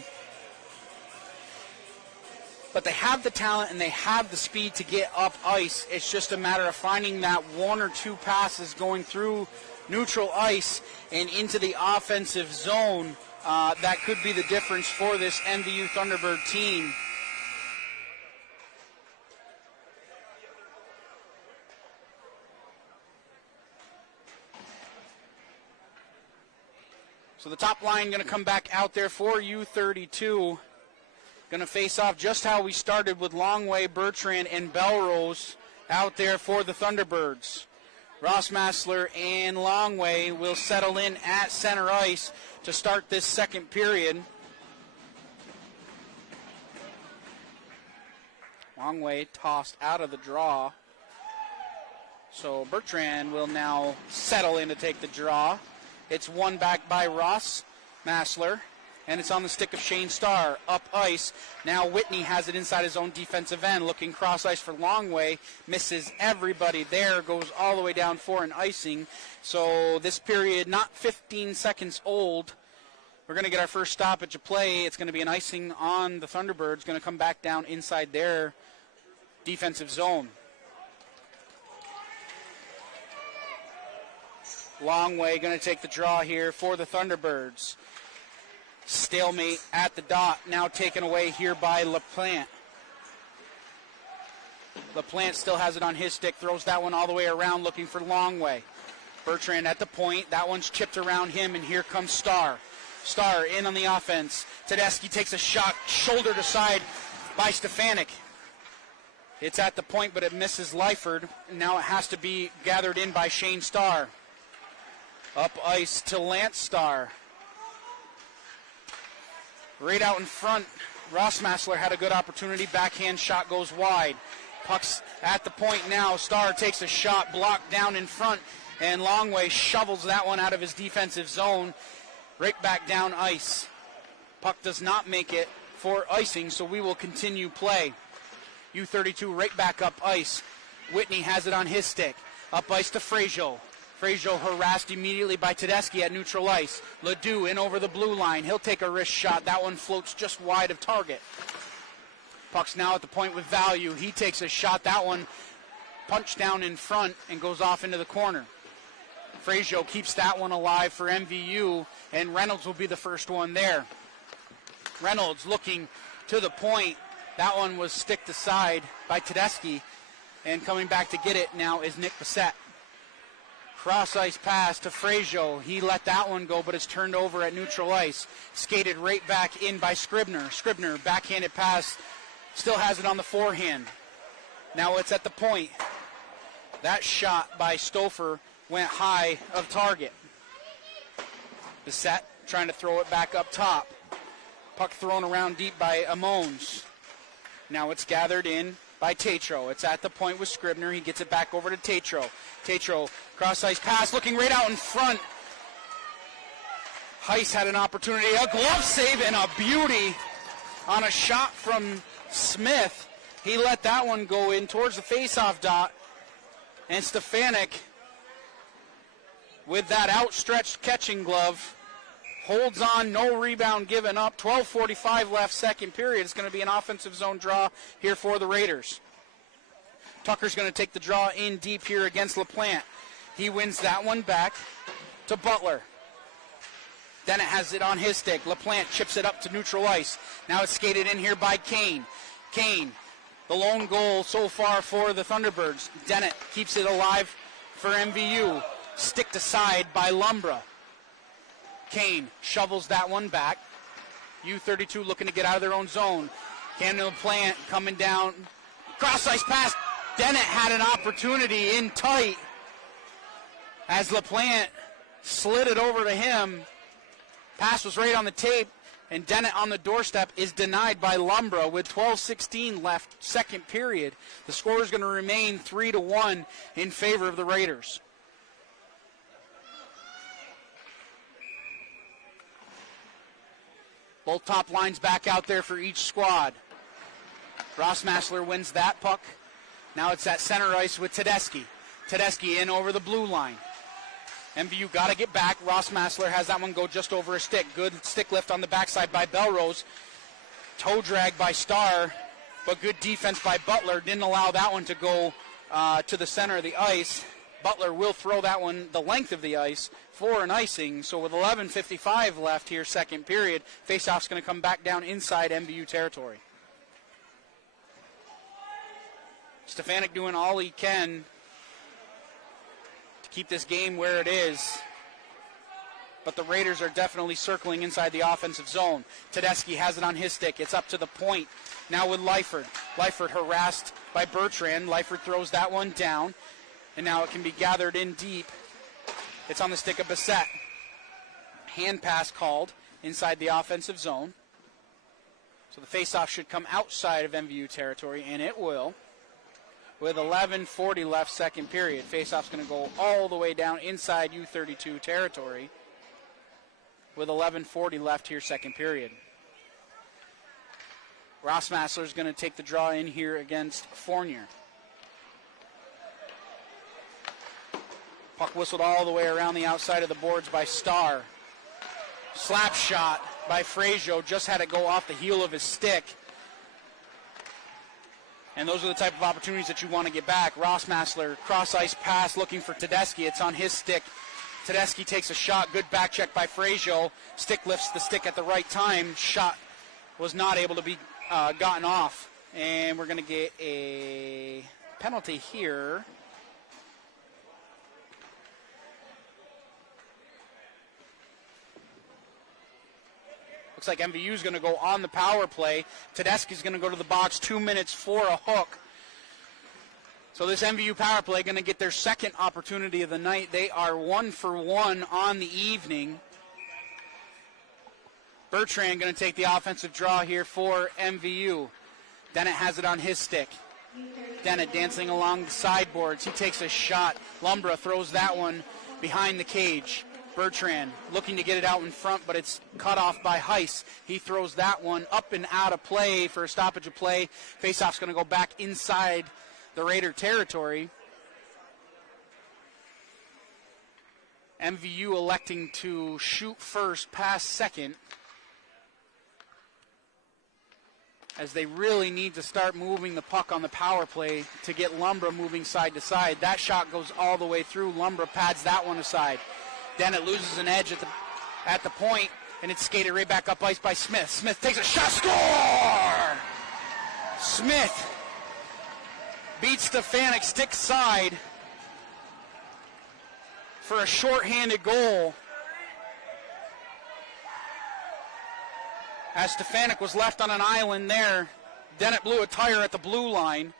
But they have the talent and they have the speed to get up ice. It's just a matter of finding that 1 or 2 passes going through neutral ice and into the offensive zone that could be the difference for this MVU Thunderbird team. So the top line going to come back out there for U-32. Going to face off just how we started with Longway, Bertrand, and Belrose out there for the Thunderbirds. Ross Massler and Longway will settle in at center ice to start this second period. Longway tossed out of the draw. So Bertrand will now settle in to take the draw. It's won back by Ross Massler, and it's on the stick of Shane Starr. Up ice. Now Whitney has it inside his own defensive end, looking cross ice for Longway. Misses everybody there, goes all the way down for an icing. So this period, not 15 seconds old. We're going to get our first stoppage of play. It's going to be an icing on the Thunderbirds. Going to come back down inside their defensive zone. Longway going to take the draw here for the Thunderbirds. Stalemate at the dot, now taken away here by LaPlante. LaPlante still has it on his stick, throws that one all the way around looking for Longway. Bertrand at the point, that one's chipped around him, and here comes Starr. Starr in on the offense. Tedeschi takes a shot, shouldered aside by Stefanik. It's at the point, but it misses Lyford, and now it has to be gathered in by Shane Starr. Up ice to Lance Starr. Right out in front, Ross Massler had a good opportunity. Backhand shot goes wide. Puck's at the point now. Starr takes a shot, blocked down in front, and Longway shovels that one out of his defensive zone. Right back down ice. Puck does not make it for icing, so we will continue play. U-32 right back up ice. Whitney has it on his stick. Up ice to Frazier. Frazier harassed immediately by Tedeschi at neutral ice. Ledoux in over the blue line. He'll take a wrist shot. That one floats just wide of target. Puck's now at the point with Value. He takes a shot. That one punched down in front and goes off into the corner. Frazier keeps that one alive for MVU, and Reynolds will be the first one there. Reynolds looking to the point. That one was sticked aside by Tedeschi, and coming back to get it now is Nick Bissett. Cross ice pass to Frazier. He let that one go, but it's turned over at neutral ice. Skated right back in by Scribner. Scribner, backhanded pass, still has it on the forehand. Now it's at the point. That shot by Stouffer went high of target. Bissett trying to throw it back up top. Puck thrown around deep by Amons. Now it's gathered in by Tatro. It's at the point with Scribner. He gets it back over to Tatro. Tatro, cross-ice pass, looking right out in front. Heiss had an opportunity. A glove save and a beauty on a shot from Smith. He let that one go in towards the face-off dot. And Stefanik, with that outstretched catching glove, holds on, no rebound given up. 12:45 left, second period. It's going to be an offensive zone draw here for the Raiders. Tucker's going to take the draw in deep here against LaPlante. He wins that one back to Butler. Dennett has it on his stick. LaPlante chips it up to neutral ice. Now it's skated in here by Kane. Kane the lone goal so far for the Thunderbirds. Dennett keeps it alive for MVU. Sticked aside by Lumbra. Kane shovels that one back. U-32 looking to get out of their own zone. Camden LaPlante coming down. Cross ice pass. Dennett had an opportunity in tight as LaPlante slid it over to him. Pass was right on the tape, and Dennett on the doorstep is denied by Lumbra with 12:16 left, second period. The score is going to remain 3-1 in favor of the Raiders. Both top lines back out there for each squad. Ross Massler wins that puck. Now it's at center ice with Tedeschi. Tedeschi in over the blue line. MVU got to get back. Ross Massler has that one go just over a stick. Good stick lift on the backside by Belrose. Toe drag by Starr, but good defense by Butler. Didn't allow that one to go to the center of the ice. Butler will throw that one the length of the ice for an icing. So with 11:55 left here, second period, faceoff's going to come back down inside MVU territory. Stefanik doing all he can to keep this game where it is. But the Raiders are definitely circling inside the offensive zone. Tedeschi has it on his stick. It's up to the point now with Lyford. Lyford harassed by Bertrand. Lyford throws that one down. And now it can be gathered in deep. It's on the stick of Bissett. Hand pass called inside the offensive zone. So the faceoff should come outside of MVU territory, and it will. With 11:40 left, second period. Faceoff's going to go all the way down inside U-32 territory. With 11:40 left here, second period. Ross Massler's going to take the draw in here against Fournier. Puck whistled all the way around the outside of the boards by Starr. Slap shot by Frazier. Just had it go off the heel of his stick. And those are the type of opportunities that you want to get back. Ross Massler, cross-ice pass looking for Tedeschi. It's on his stick. Tedeschi takes a shot. Good back check by Frazier. Stick lifts the stick at the right time. Shot was not able to be gotten off. And we're going to get a penalty here. Looks like MVU is going to go on the power play. Tedeschi's going to go to the box, 2 minutes for a hook. So this MVU power play going to get their second opportunity of the night. They are 1 for 1 on the evening. Bertrand going to take the offensive draw here for MVU. Dennett has it on his stick. Dennett dancing along the sideboards. He takes a shot. Lumbra throws that one behind the cage. Bertrand looking to get it out in front, but it's cut off by Heiss. He throws that one up and out of play for a stoppage of play. Faceoff's going to go back inside the Raider territory. MVU electing to shoot first, pass second, as they really need to start moving the puck on the power play to get Lumbra moving side to side. That shot goes all the way through. Lumbra pads that one aside. Dennett loses an edge at the point, and it's skated right back up ice by Smith. Smith takes a shot, score! Smith beats Stefanik stick side for a shorthanded goal, as Stefanik was left on an island there. Dennett blew a tire at the blue line,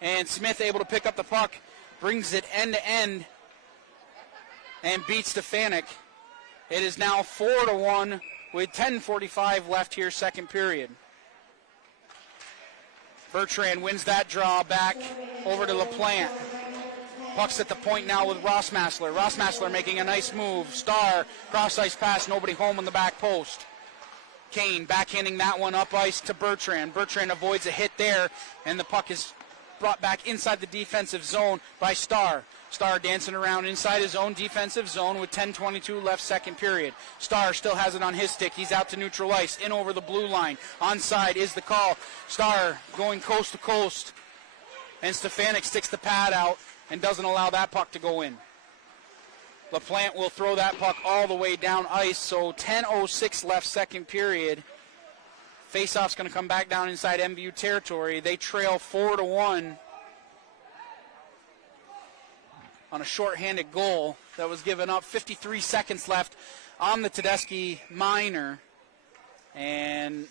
and Smith able to pick up the puck, brings it end to end, and beats Stefanik. It is now 4-1 with 10:45 left here, second period. Bertrand wins that draw back over to LaPlante. Puck's at the point now with Ross Massler. Ross Massler making a nice move. Starr, cross-ice pass, nobody home on the back post. Kane backhanding that one up ice to Bertrand. Bertrand avoids a hit there, and the puck is brought back inside the defensive zone by Starr. Starr dancing around inside his own defensive zone with 10:22 left, second period. Starr still has it on his stick. He's out to neutral ice, in over the blue line. Onside is the call. Starr going coast to coast, and Stefanik sticks the pad out and doesn't allow that puck to go in. LaPlante will throw that puck all the way down ice, so 10:06 left, second period. Faceoff's going to come back down inside MVU territory. They trail 4-1 on a shorthanded goal that was given up. 53 seconds left on the Tedeschi minor. And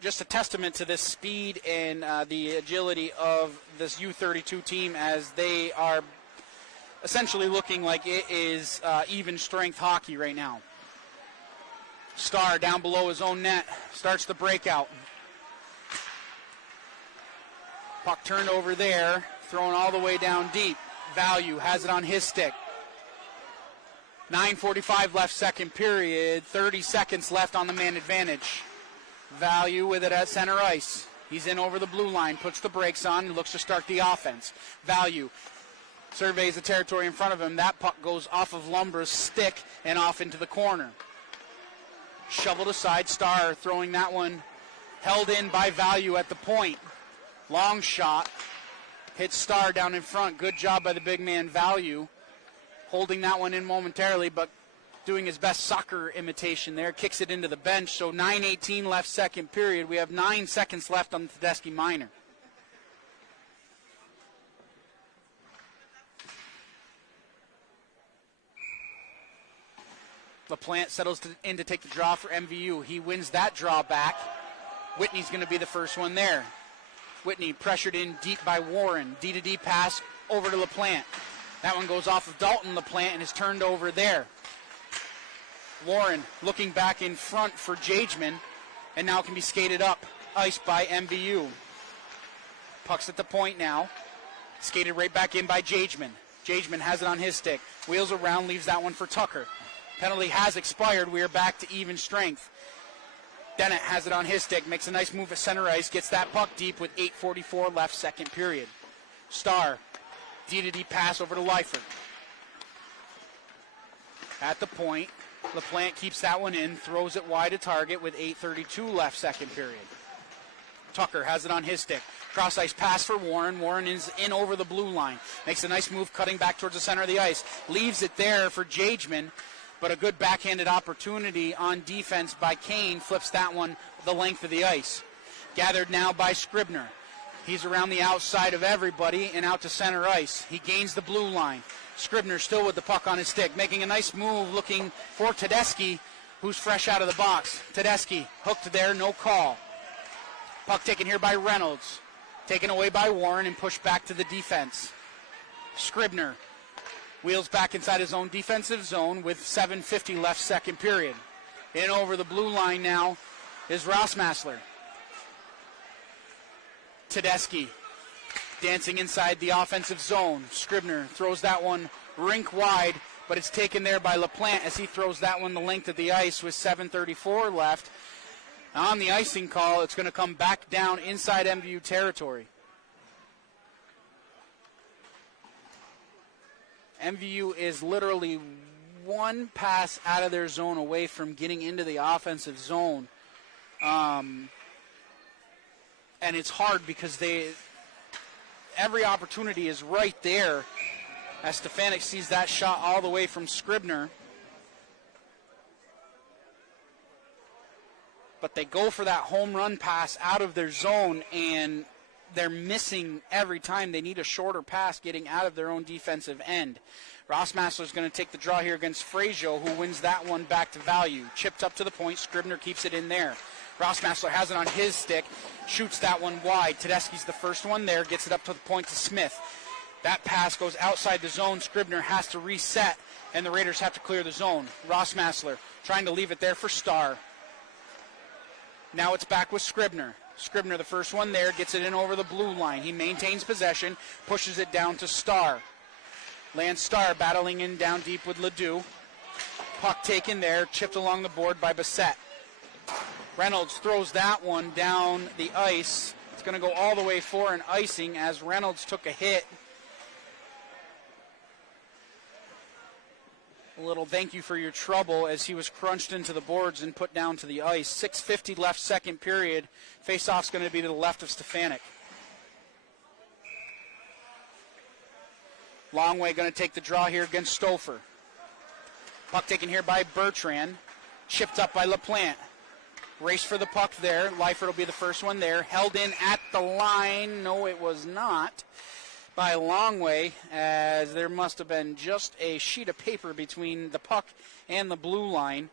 just a testament to this speed and the agility of this U-32 team, as they are essentially looking like it is even strength hockey right now. Starr down below his own net, starts the breakout. Puck turned over there, thrown all the way down deep. Value has it on his stick. 9:45 left second period, 30 seconds left on the man advantage. Value with it at center ice. He's in over the blue line, puts the brakes on, and looks to start the offense. Value surveys the territory in front of him. That puck goes off of Lumber's stick and off into the corner. Shoveled aside, Starr throwing that one, held in by Value at the point. Long shot, hits Starr down in front. Good job by the big man Value, holding that one in momentarily, but doing his best soccer imitation there. Kicks it into the bench, so 9:18 left second period. We have 9 seconds left on the Tedeschi minor. LaPlante settles in to take the draw for MVU. He wins that draw back. Whitney's going to be the first one there. Whitney pressured in deep by Warren. D-to-D pass over to LaPlante. That one goes off of Dalton LaPlante and is turned over there. Warren looking back in front for Jageman, and now can be skated up ice by MVU. Puck's at the point now. Skated right back in by Jageman. Jageman has it on his stick. Wheels around, leaves that one for Tucker. Penalty has expired. We are back to even strength. Dennett has it on his stick, makes a nice move at center ice, gets that puck deep with 8:44 left second period. Starr, D-to-D pass over to Leifert. At the point, LaPlante keeps that one in, throws it wide to target with 8:32 left second period. Tucker has it on his stick. Cross ice pass for Warren. Warren is in over the blue line. Makes a nice move cutting back towards the center of the ice. Leaves it there for Jageman, but a good backhanded opportunity on defense by Kane. Flips that one the length of the ice. Gathered now by Scribner. He's around the outside of everybody and out to center ice. He gains the blue line. Scribner still with the puck on his stick, making a nice move looking for Tedeschi, who's fresh out of the box. Tedeschi hooked there, no call. Puck taken here by Reynolds. Taken away by Warren and pushed back to the defense. Scribner wheels back inside his own defensive zone with 7:50 left second period. In over the blue line now is Rossmassler. Tedeschi dancing inside the offensive zone. Scribner throws that one rink wide, but it's taken there by LaPlante as he throws that one the length of the ice with 7:34 left. On the icing call, it's going to come back down inside MVU territory. MVU is literally one pass out of their zone away from getting into the offensive zone. And it's hard because every opportunity is right there as Stefanik sees that shot all the way from Scribner. But they go for that home run pass out of their zone, and they're missing every time. They need a shorter pass getting out of their own defensive end. Rossmassler's going to take the draw here against Frazier, who wins that one back to Value. Chipped up to the point. Scribner keeps it in there. Rossmassler has it on his stick, shoots that one wide. Tedeschi's the first one there, gets it up to the point to Smith. That pass goes outside the zone. Scribner has to reset, and the Raiders have to clear the zone. Rossmassler trying to leave it there for Starr. Now it's back with Scribner. Scribner, the first one there, gets it in over the blue line. He maintains possession, pushes it down to Starr. Lance Starr battling in down deep with Ledoux. Puck taken there, chipped along the board by Bissett. Reynolds throws that one down the ice. It's going to go all the way for an icing as Reynolds took a hit. A little thank you for your trouble as he was crunched into the boards and put down to the ice. 6:50 left second period. Face-off's going to be to the left of Stefanik. Longway going to take the draw here against Stouffer. Puck taken here by Bertrand. Chipped up by LaPlante. Race for the puck there. Leifert will be the first one there. Held in at the line. No, it was not by a long way, as there must have been just a sheet of paper between the puck and the blue line.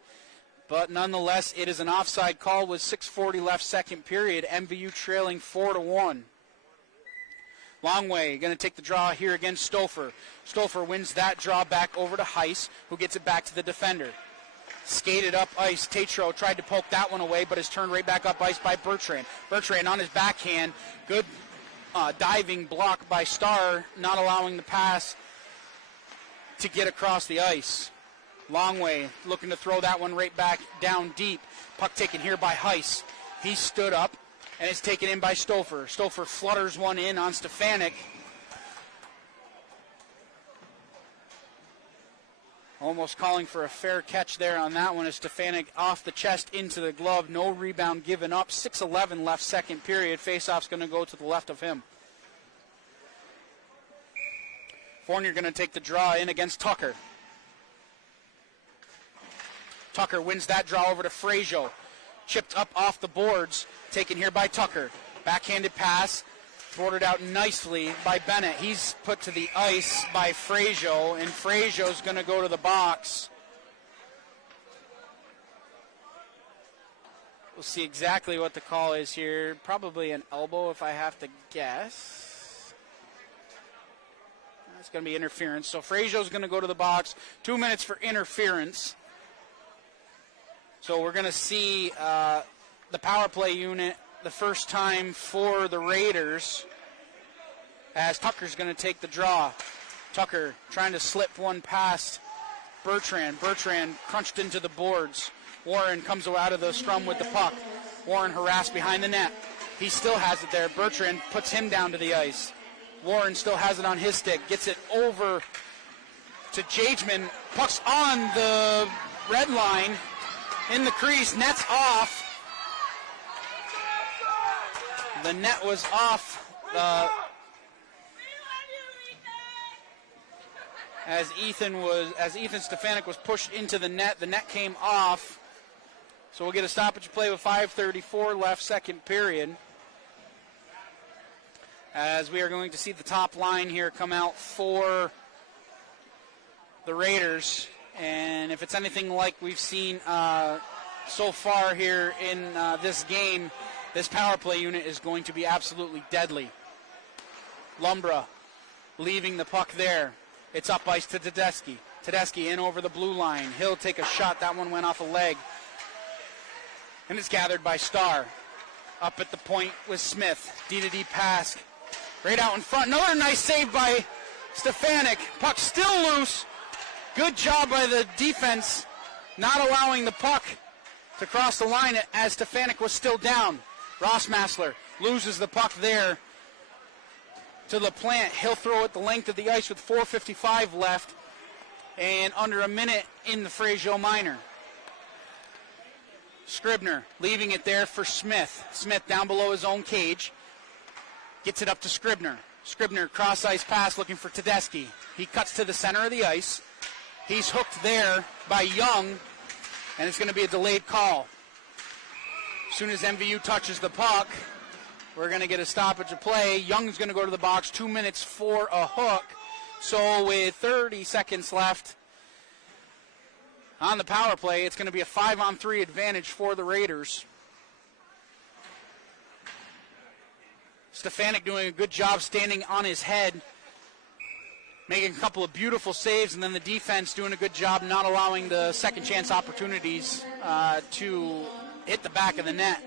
But nonetheless, it is an offside call with 6:40 left, second period. MVU trailing 4-1. Longway going to take the draw here against Stouffer. Stouffer wins that draw back over to Heiss, who gets it back to the defender. Skated up ice. Tatro tried to poke that one away, but is turned right back up ice by Bertrand. Bertrand on his backhand. Good diving block by Starr, not allowing the pass to get across the ice. Longway looking to throw that one right back down deep. Puck taken here by Heiss. He stood up and is taken in by Stouffer. Stouffer flutters one in on Stefanik. Almost calling for a fair catch there on that one as Stefanik off the chest into the glove. No rebound given up. 6:11 left, second period. Faceoff's going to go to the left of him. Fournier going to take the draw in against Tucker. Tucker wins that draw over to Frazier. Chipped up off the boards. Taken here by Tucker. Backhanded pass. Bordered out nicely by Bennett. He's put to the ice by Frazier, and Frazier's going to go to the box. We'll see exactly what the call is here. Probably an elbow if I have to guess. That's going to be interference. So Frazier's going to go to the box. 2 minutes for interference. So we're going to see the power play unit the first time for the Raiders as Tucker's going to take the draw. Tucker trying to slip one past Bertrand. Bertrand crunched into the boards. Warren comes out of the scrum with the puck. Warren harassed behind the net. He still has it there. Bertrand puts him down to the ice. Warren still has it on his stick. Gets it over to Jageman. Puck's on the red line in the crease. Net's off. The net was off as Ethan Stefanik was pushed into the net. The net came off. So we'll get a stoppage play with 5:34 left, second period. As we are going to see the top line here come out for the Raiders. And if it's anything like we've seen so far here in this game, this power play unit is going to be absolutely deadly. Lumbra leaving the puck there. It's up ice to Tedeschi. Tedeschi in over the blue line. He'll take a shot. That one went off a leg. And it's gathered by Starr. Up at the point with Smith. D-to-D pass. Right out in front. Another nice save by Stefanik. Puck still loose. Good job by the defense not allowing the puck to cross the line as Stefanik was still down. Rossmassler loses the puck there to LaPlante. He'll throw it the length of the ice with 4:55 left and under a minute in the Frazier minor. Scribner leaving it there for Smith. Smith down below his own cage. Gets it up to Scribner. Scribner cross-ice pass looking for Tedeschi. He cuts to the center of the ice. He's hooked there by Young, and it's going to be a delayed call. As soon as MVU touches the puck, we're going to get a stoppage of play. Young's going to go to the box, 2 minutes for a hook. So with 30 seconds left on the power play, it's going to be a 5-on-3 advantage for the Raiders. Stefanik doing a good job standing on his head, making a couple of beautiful saves, and then the defense doing a good job not allowing the second chance opportunities to hit the back of the net.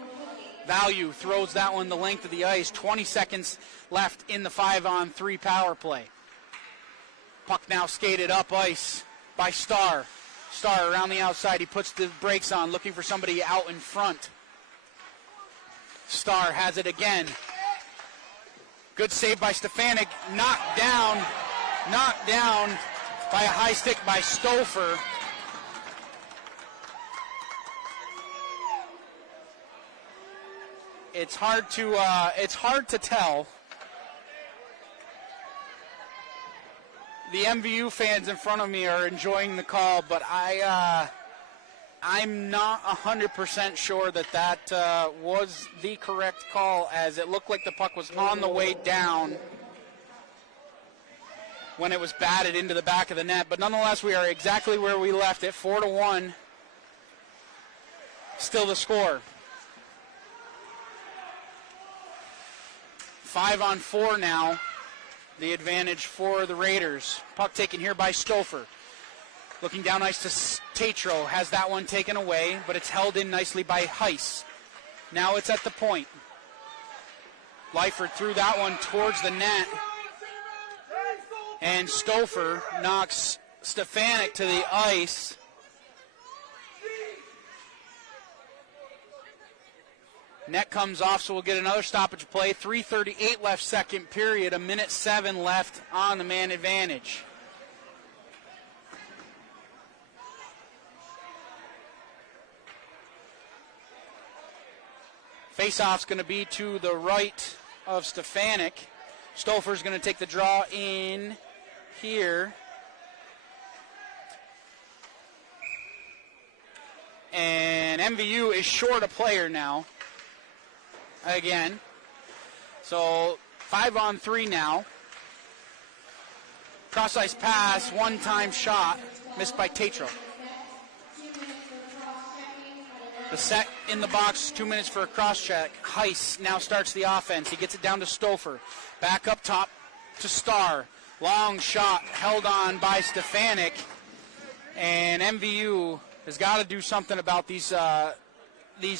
Value throws that one the length of the ice. 20 seconds left in the 5-on-3 power play. Puck now skated up ice by Starr. Starr around the outside. He puts the brakes on, looking for somebody out in front. Starr has it again. Good save by Stefanik. Knocked down by a high stick by Stouffer. It's hard to tell. The MVU fans in front of me are enjoying the call, but I'm not 100% sure that was the correct call, as it looked like the puck was on the way down when it was batted into the back of the net. But nonetheless, we are exactly where we left it, 4-1. Still the score. 5-on-4 now. The advantage for the Raiders. Puck taken here by Stouffer. Looking down ice to Tatro. Has that one taken away, but it's held in nicely by Heiss. Now it's at the point. Lyford threw that one towards the net. And Stouffer knocks Stefanik to the ice. Net comes off, so we'll get another stoppage play. 3:38 left second period, 1:07 left on the man advantage. Faceoff's going to be to the right of Stefanik. Stouffer's going to take the draw in here. And MVU is short a player now. Again. So 5-on-3 now. Cross-ice pass, one-time shot, missed by Tatro. The set in the box, 2 minutes for a cross-check. Heiss now starts the offense. He gets it down to Stouffer. Back up top to Starr. Long shot held on by Stefanik. And MVU has got to do something about these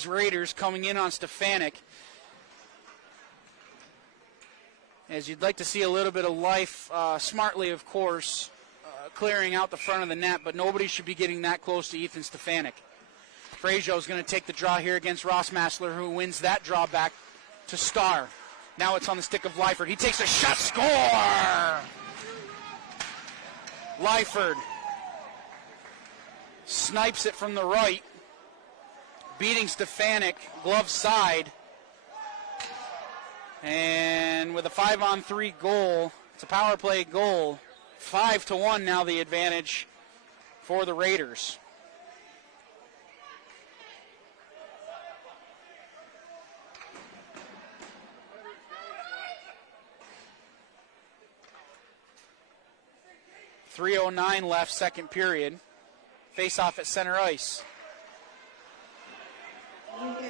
Raiders coming in on Stefanik. As you'd like to see a little bit of life, smartly, of course, clearing out the front of the net, but nobody should be getting that close to Ethan Stefanik. Frazier is going to take the draw here against Ross Massler, who wins that draw back to Starr. Now it's on the stick of Lyford. He takes a shot, score! Lyford snipes it from the right, beating Stefanik, glove side. And with a 5-on-3 goal, it's a power play goal. 5-1 now the advantage for the Raiders. .309 left, second period. Face-off at center ice.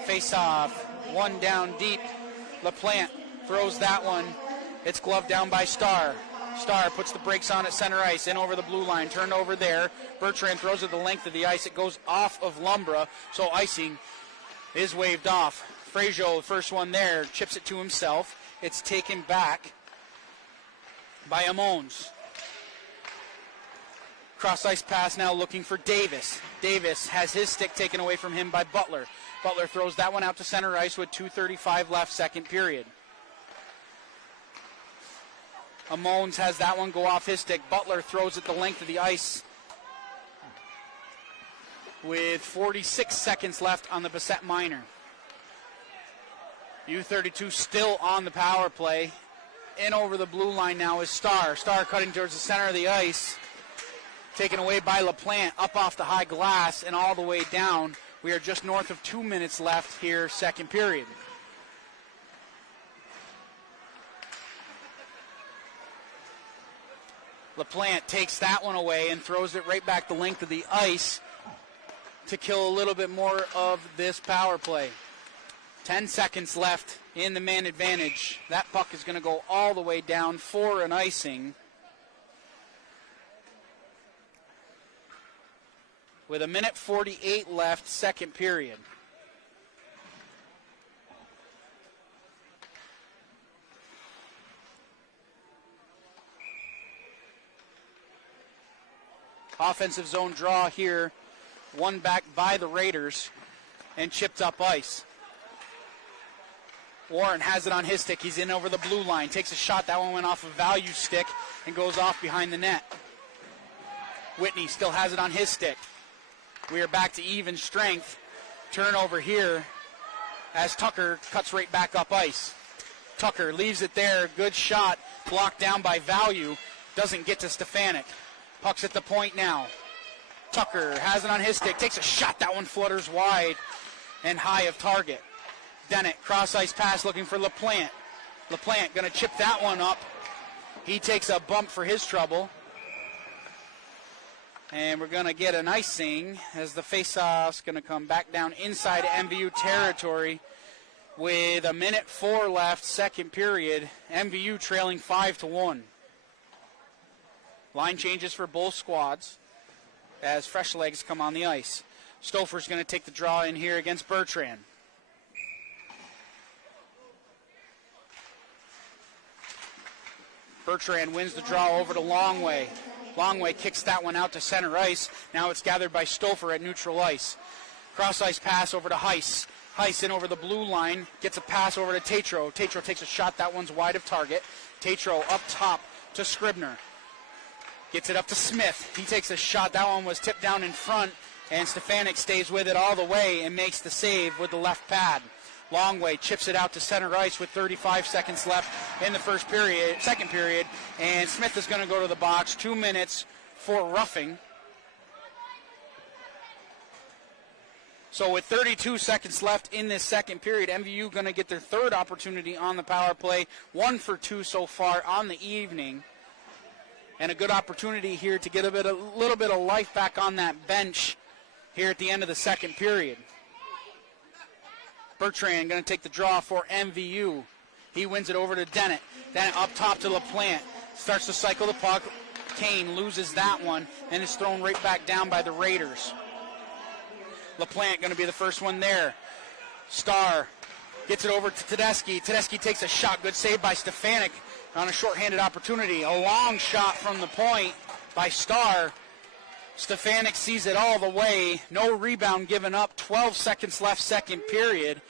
Face-off, one down deep. LaPlante throws that one. It's gloved down by Starr. Starr puts the brakes on at center ice, in over the blue line, turned over there. Bertrand throws it the length of the ice. It goes off of Lumbra, so icing is waved off. Frazier, the first one there, chips it to himself. It's taken back by Amons. Cross-ice pass now looking for Davis. Davis has his stick taken away from him by Butler. Butler throws that one out to center ice with 2:35 left, second period. Amons has that one go off his stick. Butler throws it the length of the ice with 46 seconds left on the Bassett minor. U-32 still on the power play. In over the blue line now is Starr. Starr cutting towards the center of the ice. Taken away by LaPlante, up off the high glass and all the way down. We are just north of 2 minutes left here, second period. LaPlante takes that one away and throws it right back the length of the ice to kill a little bit more of this power play. 10 seconds left in the man advantage. That puck is going to go all the way down for an icing. With 1:48 left, second period. Offensive zone draw here, one back by the Raiders, and chipped up ice. Warren has it on his stick. He's in over the blue line, takes a shot. That one went off a value stick and goes off behind the net. Whitney still has it on his stick. We are back to even strength. Turnover here as Tucker cuts right back up ice. Tucker leaves it there. Good shot. Blocked down by Value. Doesn't get to Stefanik. Puck's at the point now. Tucker has it on his stick, takes a shot. That one flutters wide and high of target. Dennett, cross-ice pass looking for LaPlante. LaPlante going to chip that one up. He takes a bump for his trouble. And we're going to get an icing as the face-off's going to come back down inside MVU territory with 1:04 left, second period. MVU trailing 5-1. Line changes for both squads as fresh legs come on the ice. Stouffer's going to take the draw in here against Bertrand. Bertrand wins the draw over to Longway. Longway kicks that one out to center ice. Now it's gathered by Stauffer at neutral ice. Cross-ice pass over to Heiss. Heiss in over the blue line, gets a pass over to Tatro. Tatro takes a shot, that one's wide of target. Tatro up top to Scribner. Gets it up to Smith. He takes a shot, that one was tipped down in front, and Stefanik stays with it all the way and makes the save with the left pad. Longway chips it out to center ice with 35 seconds left in the second period, and Smith is going to go to the box. 2 minutes for roughing. So with 32 seconds left in this second period, MVU going to get their third opportunity on the power play. 1 for 2 so far on the evening. And a good opportunity here to get a little bit of life back on that bench here at the end of the second period. Bertrand going to take the draw for MVU. He wins it over to Dennett. Dennett up top to LaPlante. Starts to cycle the puck. Kane loses that one and is thrown right back down by the Raiders. LaPlante going to be the first one there. Starr gets it over to Tedeschi. Tedeschi takes a shot. Good save by Stefanik on a shorthanded opportunity. A long shot from the point by Starr. Stefanik sees it all the way. No rebound given up. 12 seconds left, second period.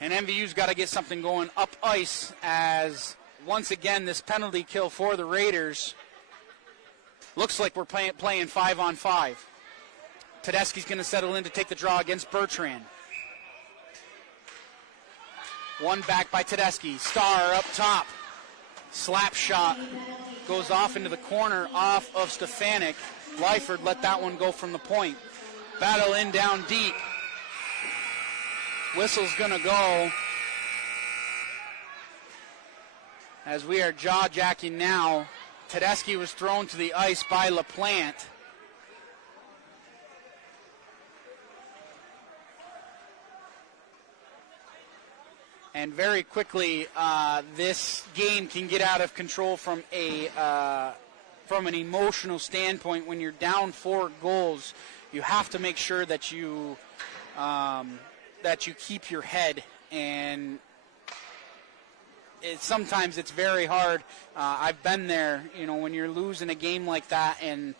And MVU's got to get something going up ice as, once again, this penalty kill for the Raiders. Looks like we're playing 5-on-5. Tedeschi's going to settle in to take the draw against Bertrand. One back by Tedeschi. Starr up top. Slap shot goes off into the corner off of Stefanik. Lyford let that one go from the point. Battle in down deep. Whistle's going to go as we are jaw-jacking now. Tedeschi was thrown to the ice by LaPlante. And very quickly, this game can get out of control from an emotional standpoint. When you're down 4 goals, you have to make sure that you keep your head. And sometimes it's very hard. I've been there, when you're losing a game like that, and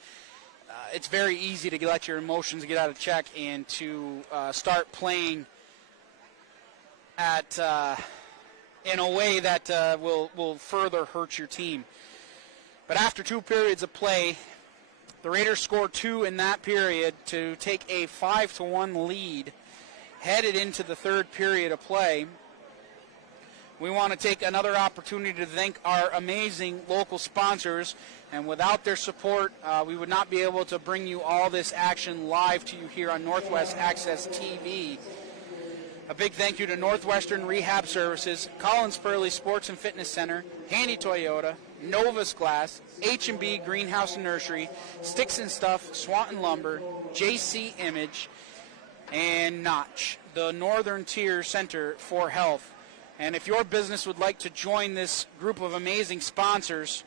it's very easy to let your emotions get out of check and to start playing in a way that will further hurt your team. But after 2 periods of play, the Raiders score 2 in that period to take a 5-1 lead, headed into the third period of play. We want to take another opportunity to thank our amazing local sponsors, and without their support, we would not be able to bring you all this action live to you here on Northwest Access TV. A big thank you to Northwestern Rehab Services, Collins Purley Sports and Fitness Center, Handy Toyota, Novus Glass, H&B Greenhouse and Nursery, Sticks and Stuff, Swanton Lumber, JC Image, and Notch, the Northern Tier Center for Health. And if your business would like to join this group of amazing sponsors,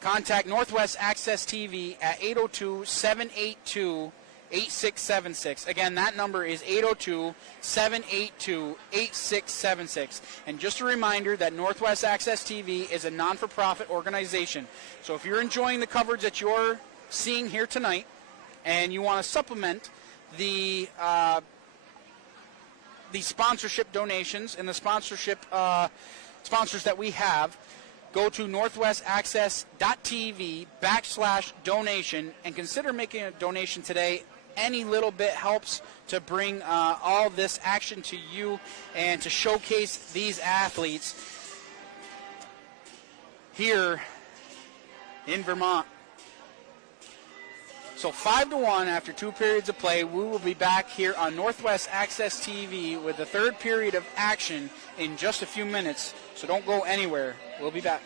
contact Northwest Access TV at 802-782-8676. Again, that number is 802-782-8676. And just a reminder that Northwest Access TV is a non-for-profit organization. So if you're enjoying the coverage that you're seeing here tonight and you want to supplement the sponsorship donations and the sponsorship sponsors that we have, go to northwestaccess.tv/donation and consider making a donation today. Any little bit helps to bring all this action to you and to showcase these athletes here in Vermont. So 5-1 after 2 periods of play. We will be back here on Northwest Access TV with the third period of action in just a few minutes. So don't go anywhere. We'll be back.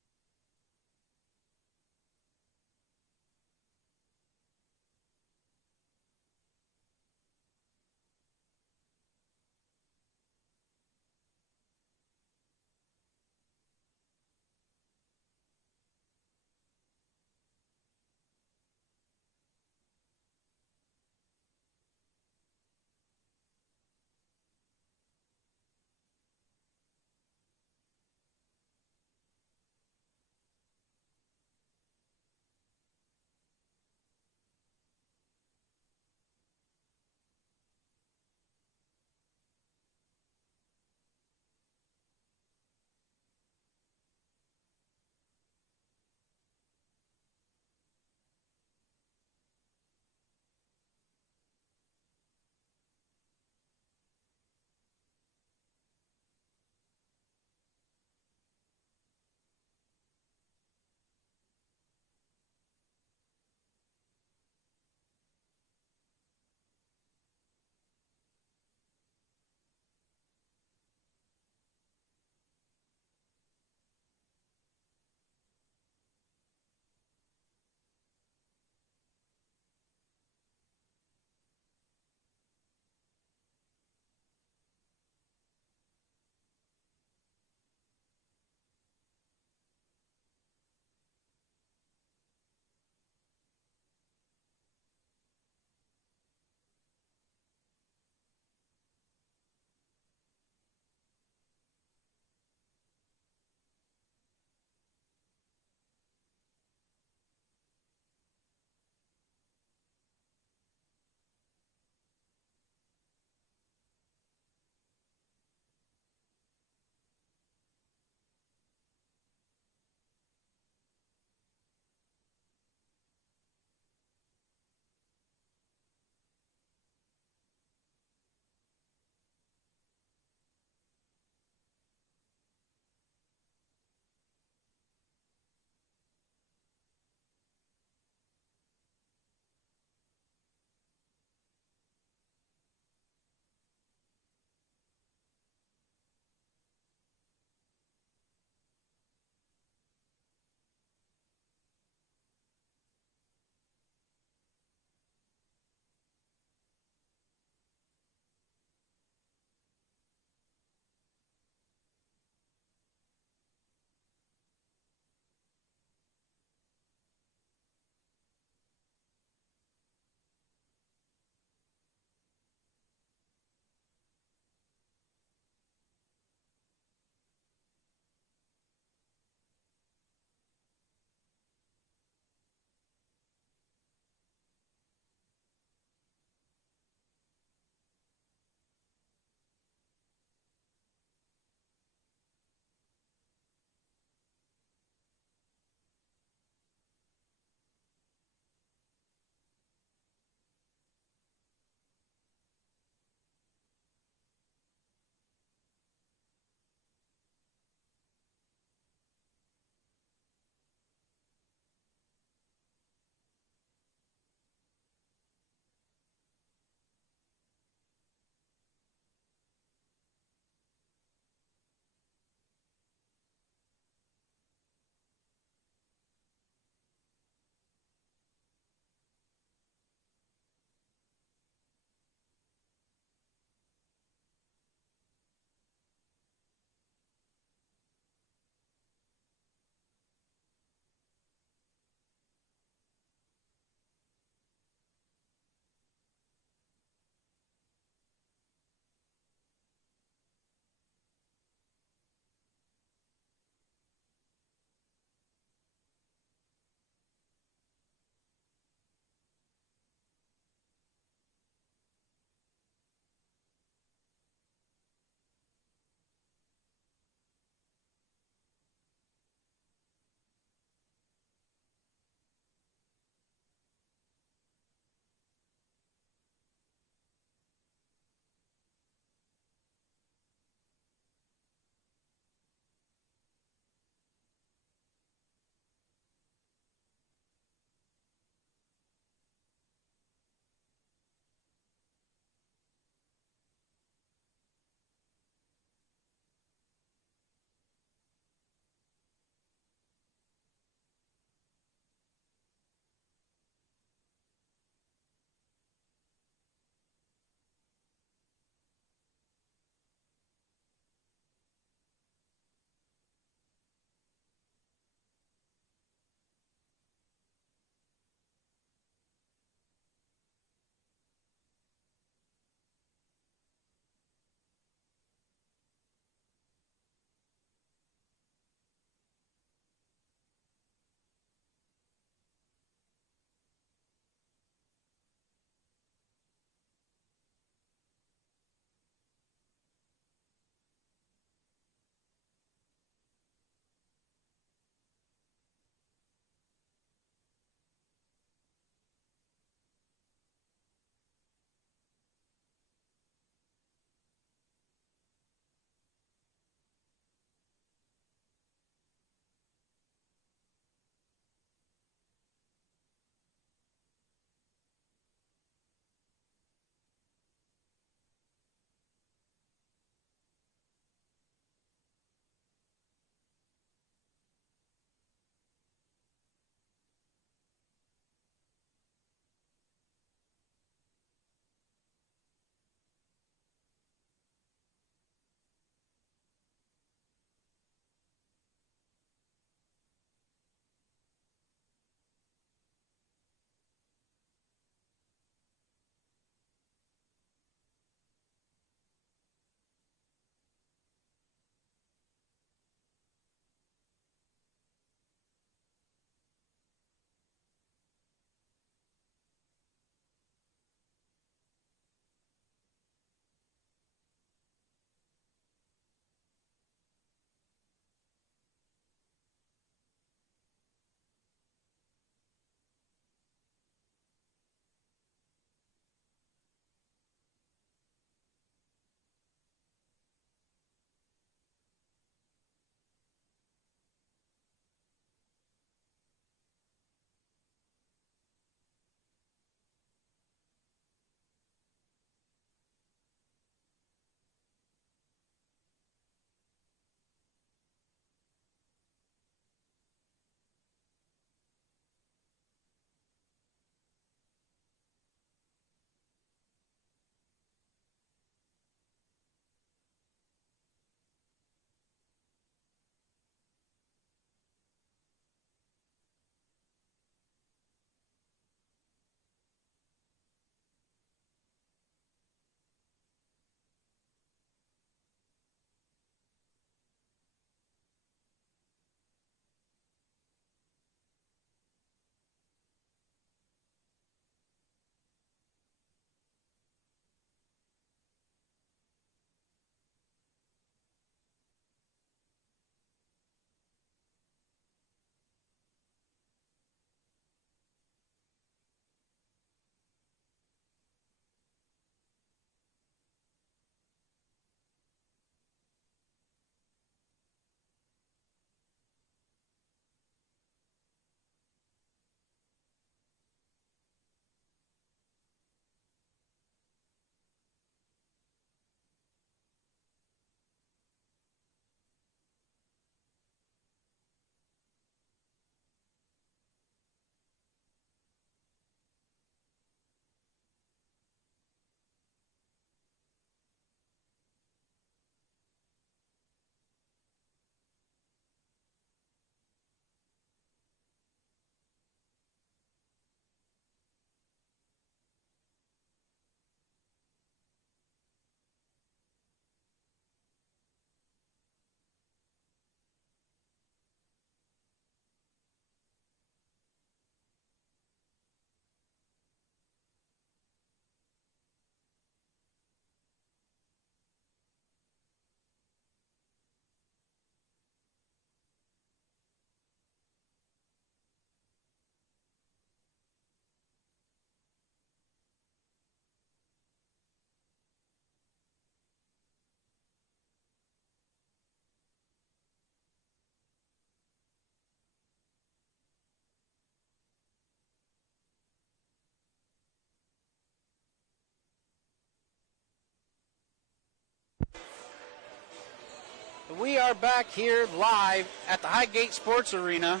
We are back here live at the Highgate Sports Arena.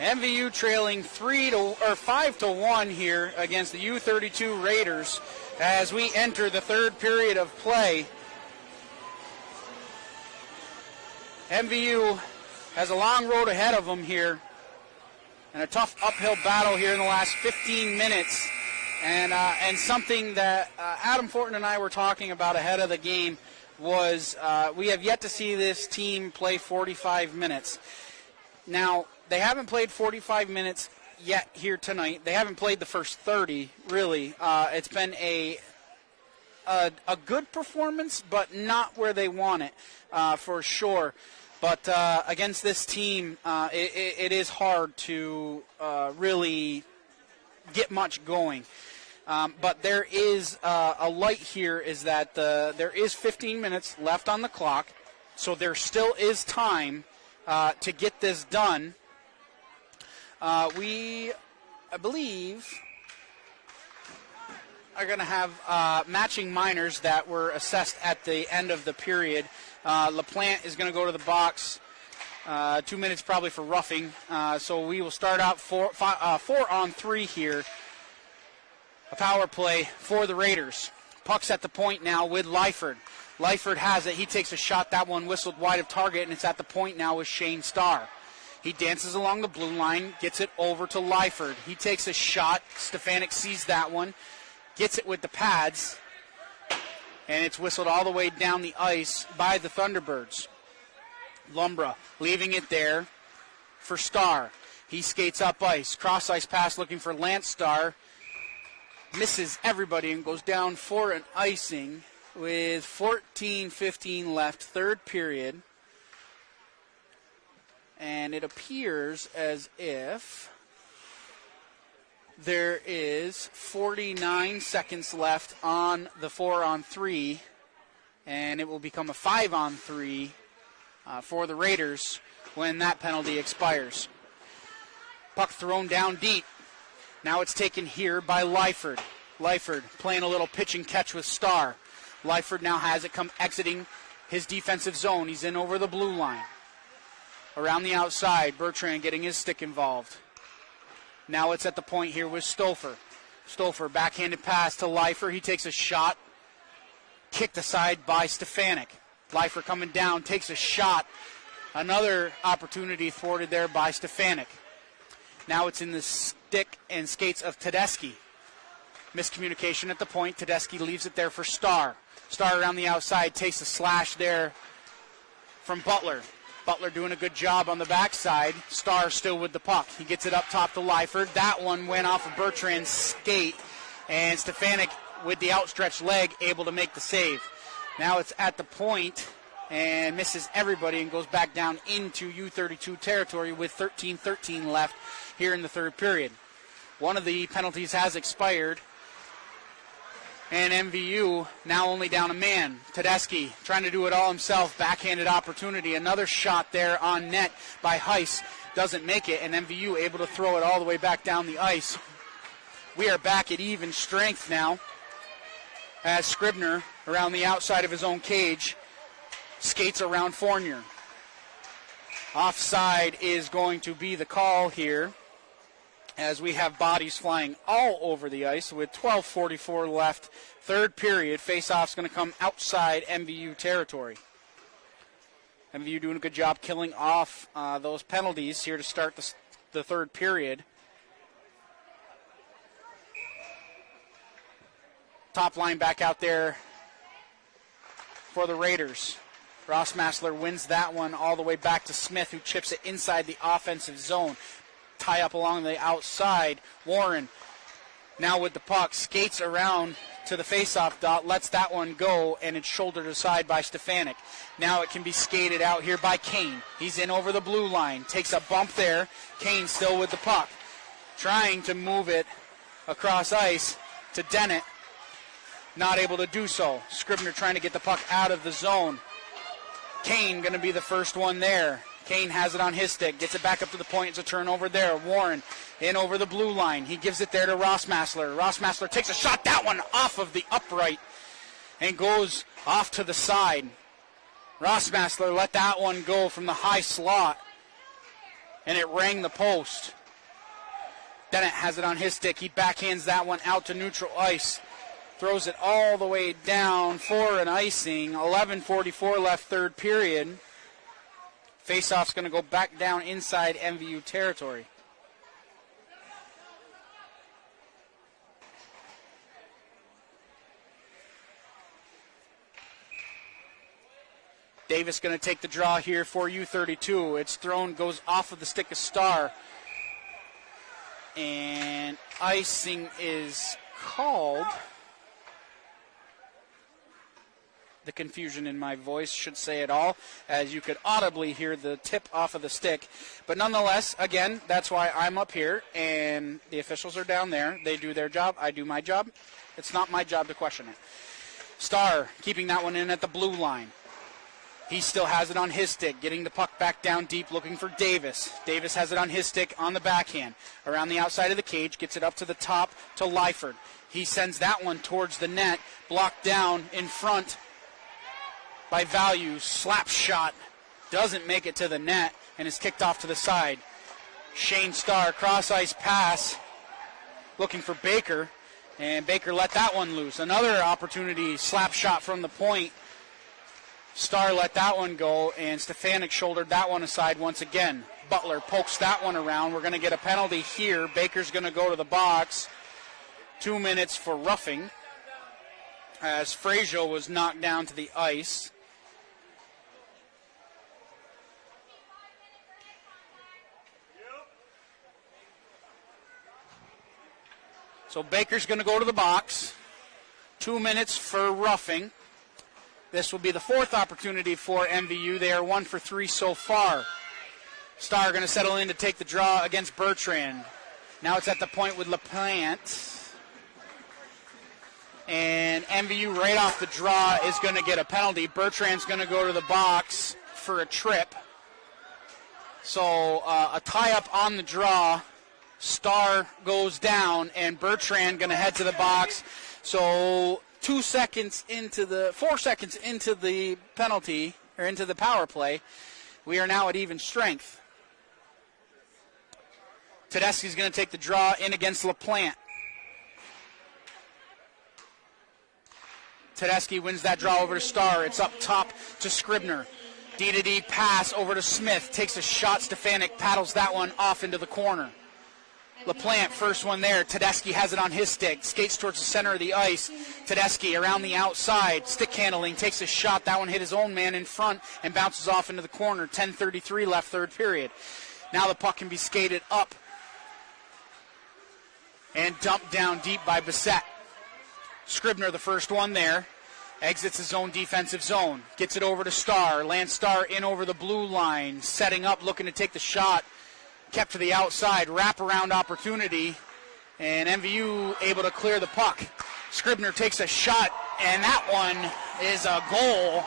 MVU trailing 5-1 here against the U-32 Raiders as we enter the third period of play. MVU has a long road ahead of them here and a tough uphill battle here in the last 15 minutes. And something that Adam Fortin and I were talking about ahead of the game was we have yet to see this team play 45 minutes. Now, they haven't played 45 minutes yet here tonight. They haven't played the first 30, really. It's been a good performance, but not where they want it, for sure. But against this team, it is hard to really get much going. But there is a light here is that there is 15 minutes left on the clock, so there still is time to get this done. I believe, are going to have matching minors that were assessed at the end of the period. LaPlante is going to go to the box. 2 minutes probably for roughing. So we will start out 4-on-3 here. A power play for the Raiders. Puck's at the point now with Lyford. Lyford has it. He takes a shot. That one whistled wide of target, and it's at the point now with Shane Starr. He dances along the blue line, gets it over to Lyford. He takes a shot. Stefanik sees that one, gets it with the pads, and it's whistled all the way down the ice by the Thunderbirds. Lumbra leaving it there for Starr. He skates up ice. Cross ice pass looking for Lance Starr. Misses everybody and goes down for an icing with 14:15 left, third period. And it appears as if there is 49 seconds left on the 4-on-3, and it will become a 5-on-3 for the Raiders when that penalty expires. Puck thrown down deep. Now it's taken here by Lyford. Lyford playing a little pitch and catch with Starr. Lyford now has it come exiting his defensive zone. He's in over the blue line. Around the outside, Bertrand getting his stick involved. Now it's at the point here with Stouffer. Stouffer, backhanded pass to Lyford. He takes a shot. Kicked aside by Stefanik. Lyford coming down, takes a shot. Another opportunity thwarted there by Stefanik. Now it's in the stick and skates of Tedeschi. Miscommunication at the point. Tedeschi leaves it there for Starr. Starr around the outside takes a slash there from Butler. Butler doing a good job on the backside. Starr still with the puck. He gets it up top to Lyford. That one went off of Bertrand's skate, and Stefanik with the outstretched leg able to make the save. Now it's at the point and misses everybody and goes back down into U-32 territory with 13:13 left here in the third period. One of the penalties has expired, and MVU now only down a man. Tedeschi trying to do it all himself. Backhanded opportunity. Another shot there on net by Heiss. Doesn't make it, and MVU able to throw it all the way back down the ice. We are back at even strength now as Scribner around the outside of his own cage skates around Fournier. Offside is going to be the call here as we have bodies flying all over the ice with 12:44 left. Third period. Face-off's going to come outside MVU territory. MVU doing a good job killing off those penalties here to start the third period. Top line back out there for the Raiders. Ross Massler wins that one all the way back to Smith, who chips it inside the offensive zone. Tie up along the outside. Warren now with the puck, skates around to the faceoff dot, lets that one go, and it's shouldered aside by Stefanik. Now it can be skated out here by Kane. He's in over the blue line, takes a bump there. Kane still with the puck, trying to move it across ice to Dennett. Not able to do so. Scribner trying to get the puck out of the zone. Kane going to be the first one there. Kane has it on his stick, gets it back up to the point. It's a turnover there. Warren in over the blue line. He gives it there to Ross Massler. Ross Massler takes a shot. That one off of the upright and goes off to the side. Rossmassler let that one go from the high slot, and it rang the post. Dennett has it on his stick. He backhands that one out to neutral ice. Throws it all the way down for an icing. 11:44 left third period. Faceoff's going to go back down inside MVU territory. Davis going to take the draw here for U-32. It's thrown, goes off of the stick of Starr. And icing is called. The confusion in my voice should say it all, as you could audibly hear the tip off of the stick. But nonetheless, again, that's why I'm up here, and the officials are down there. They do their job. I do my job. It's not my job to question it. Starr keeping that one in at the blue line. He still has it on his stick, getting the puck back down deep, looking for Davis. Davis has it on his stick on the backhand. Around the outside of the cage, gets it up to the top to Lyford. He sends that one towards the net, blocked down in front by Value. Slap shot, doesn't make it to the net, and is kicked off to the side. Shane Starr, cross-ice pass, looking for Baker, and Baker let that one loose. Another opportunity, slap shot from the point. Starr let that one go, and Stefanik shouldered that one aside once again. Butler pokes that one around. We're going to get a penalty here. Baker's going to go to the box. 2 minutes for roughing, as Frazier was knocked down to the ice. So Baker's going to go to the box. 2 minutes for roughing. This will be the fourth opportunity for MVU. They are 1 for 3 so far. Starr going to settle in to take the draw against Bertrand. Now it's at the point with LaPlante. And MVU right off the draw is going to get a penalty. Bertrand's going to go to the box for a trip. So a tie-up on the draw. Starr goes down, and Bertrand going to head to the box. So 4 seconds into the penalty, or into the power play, we are now at even strength. Tedeschi's going to take the draw in against LaPlante. Tedeschi wins that draw over to Starr. It's up top to Scribner. D-to-D pass over to Smith. Takes a shot. Stefanik paddles that one off into the corner. LaPlante, first one there. Tedeschi has it on his stick. Skates towards the center of the ice. Tedeschi around the outside. Stick handling. Takes a shot. That one hit his own man in front and bounces off into the corner. 10:33 left third period. Now the puck can be skated up and dumped down deep by Bissett. Scribner, the first one there. Exits his own defensive zone. Gets it over to Starr. Lance Starr in over the blue line. Setting up, looking to take the shot. Kept to the outside. Wraparound opportunity. And MVU able to clear the puck. Scribner takes a shot, and that one is a goal.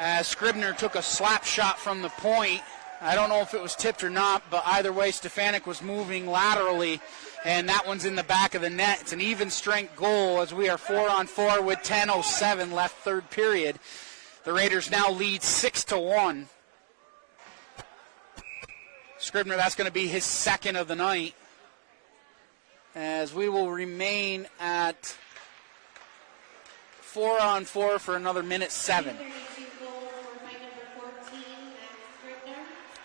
As Scribner took a slap shot from the point. I don't know if it was tipped or not, but either way, Stefanik was moving laterally, and that one's in the back of the net. It's an even strength goal as we are 4-on-4 with 10:07 left third period. The Raiders now lead 6-1. Scribner, that's going to be his second of the night, as we will remain at 4-on-4 for another minute 7.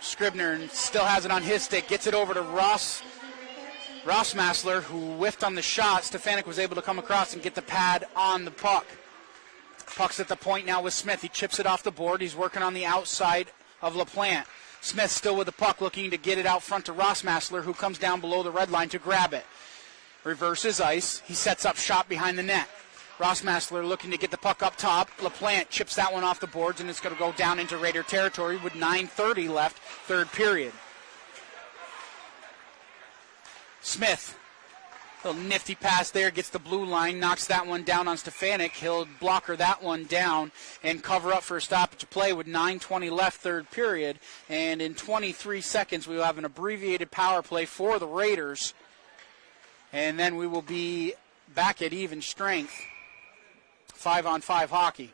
Scribner still has it on his stick, gets it over to Rossmassler, who whiffed on the shot. Stefanik was able to come across and get the pad on the puck. Puck's at the point now with Smith. He chips it off the board. He's working on the outside of LaPlante. Smith still with the puck, looking to get it out front to Rossmassler, who comes down below the red line to grab it. Reverses ice. He sets up shot behind the net. Rossmassler looking to get the puck up top. LaPlante chips that one off the boards, and it's going to go down into Raider territory with 9:30 left, third period. Smith, little nifty pass there, gets the blue line, knocks that one down on Stefanik. He'll blocker that one down and cover up for a stoppage of play with 9:20 left, third period. And in 23 seconds, we will have an abbreviated power play for the Raiders. And then we will be back at even strength. 5-on-5 hockey.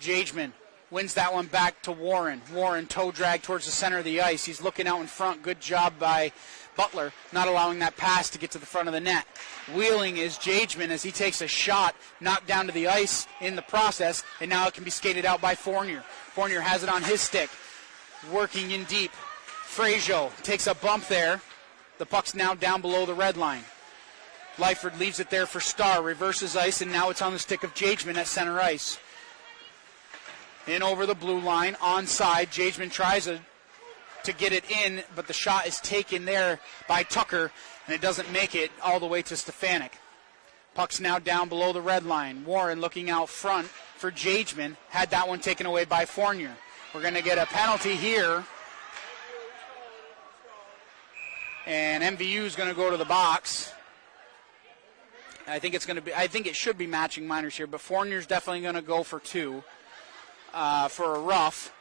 Jageman wins that one back to Warren. Warren toe drag towards the center of the ice. He's looking out in front. Good job by Butler, not allowing that pass to get to the front of the net. Wheeling is Jageman as he takes a shot, knocked down to the ice in the process, and now it can be skated out by Fournier. Fournier has it on his stick, working in deep. Frazier takes a bump there. The puck's now down below the red line. Lyford leaves it there for Starr, reverses ice, and now it's on the stick of Jageman at center ice. In over the blue line, onside. Jageman tries to get it in, but the shot is taken there by Tucker, and it doesn't make it all the way to Stefanik. Puck's now down below the red line. Warren looking out front for Jageman, had that one taken away by Fournier. We're going to get a penalty here, and MVU is going to go to the box. I think it should be matching minors here, but Fournier's definitely going to go for two for a rough.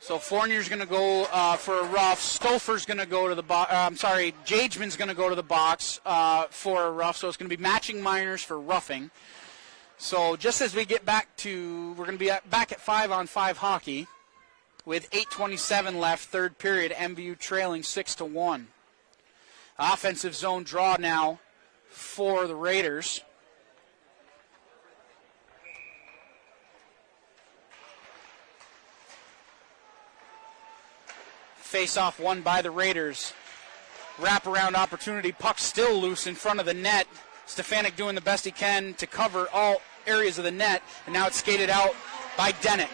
So Fournier's going to go for a rough. Stouffer's going to go to the box. Jageman's going to go to the box for a rough. So it's going to be matching minors for roughing. So just as we get back to, we're going to be back at 5-on-5 hockey with 8:27 left, third period. MVU trailing 6-1. Offensive zone draw now for the Raiders. Face-off won by the Raiders. Wraparound opportunity. Puck still loose in front of the net. Stefanik doing the best he can to cover all areas of the net. And now it's skated out by Dennett.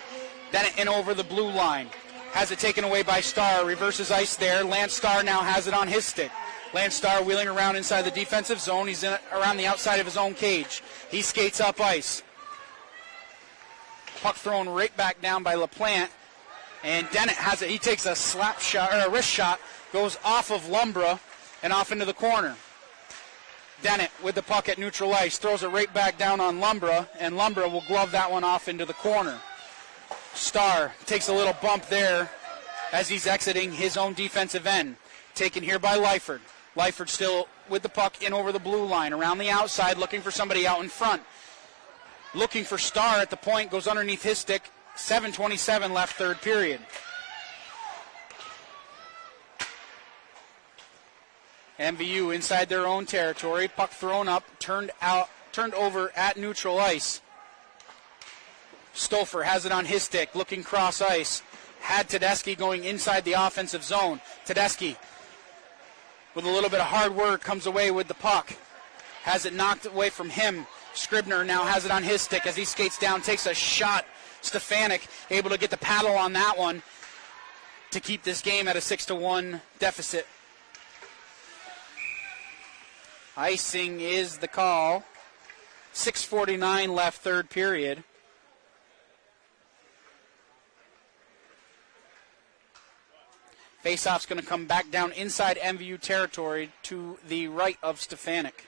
Dennett in over the blue line. Has it taken away by Starr. Reverses ice there. Lance Starr now has it on his stick. Lance Starr wheeling around inside the defensive zone. He's around the outside of his own cage. He skates up ice. Puck thrown right back down by LaPlante. And Dennett has it. He takes a slap shot or a wrist shot, goes off of Lumbra and off into the corner. Dennett with the puck at neutral ice throws it right back down on Lumbra, and Lumbra will glove that one off into the corner. Starr takes a little bump there as he's exiting his own defensive end. Taken here by Lyford. Lyford still with the puck in over the blue line, around the outside, looking for somebody out in front. Looking for Starr at the point, goes underneath his stick. 7:27 left, third period. MVU inside their own territory. Puck thrown up, turned over at neutral ice. Stouffer has it on his stick, looking cross ice. Had Tedeschi going inside the offensive zone. Tedeschi, with a little bit of hard work, comes away with the puck. Has it knocked away from him. Scribner now has it on his stick as he skates down, takes a shot. Stefanik able to get the paddle on that one to keep this game at a 6-1 deficit. Icing is the call. 6:49 left, third period. Faceoff's going to come back down inside MVU territory to the right of Stefanik.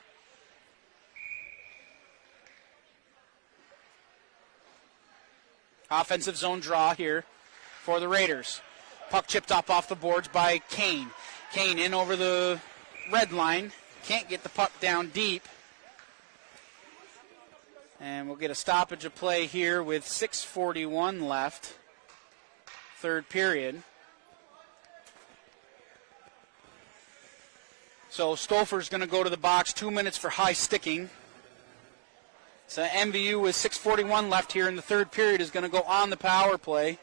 Offensive zone draw here for the Raiders. Puck chipped up off the boards by Kane. Kane in over the red line. Can't get the puck down deep. And we'll get a stoppage of play here with 6:41 left. Third period. So Stouffer's going to go to the box. 2 minutes for high sticking. So MVU with 6:41 left here in the third period is going to go on the power play.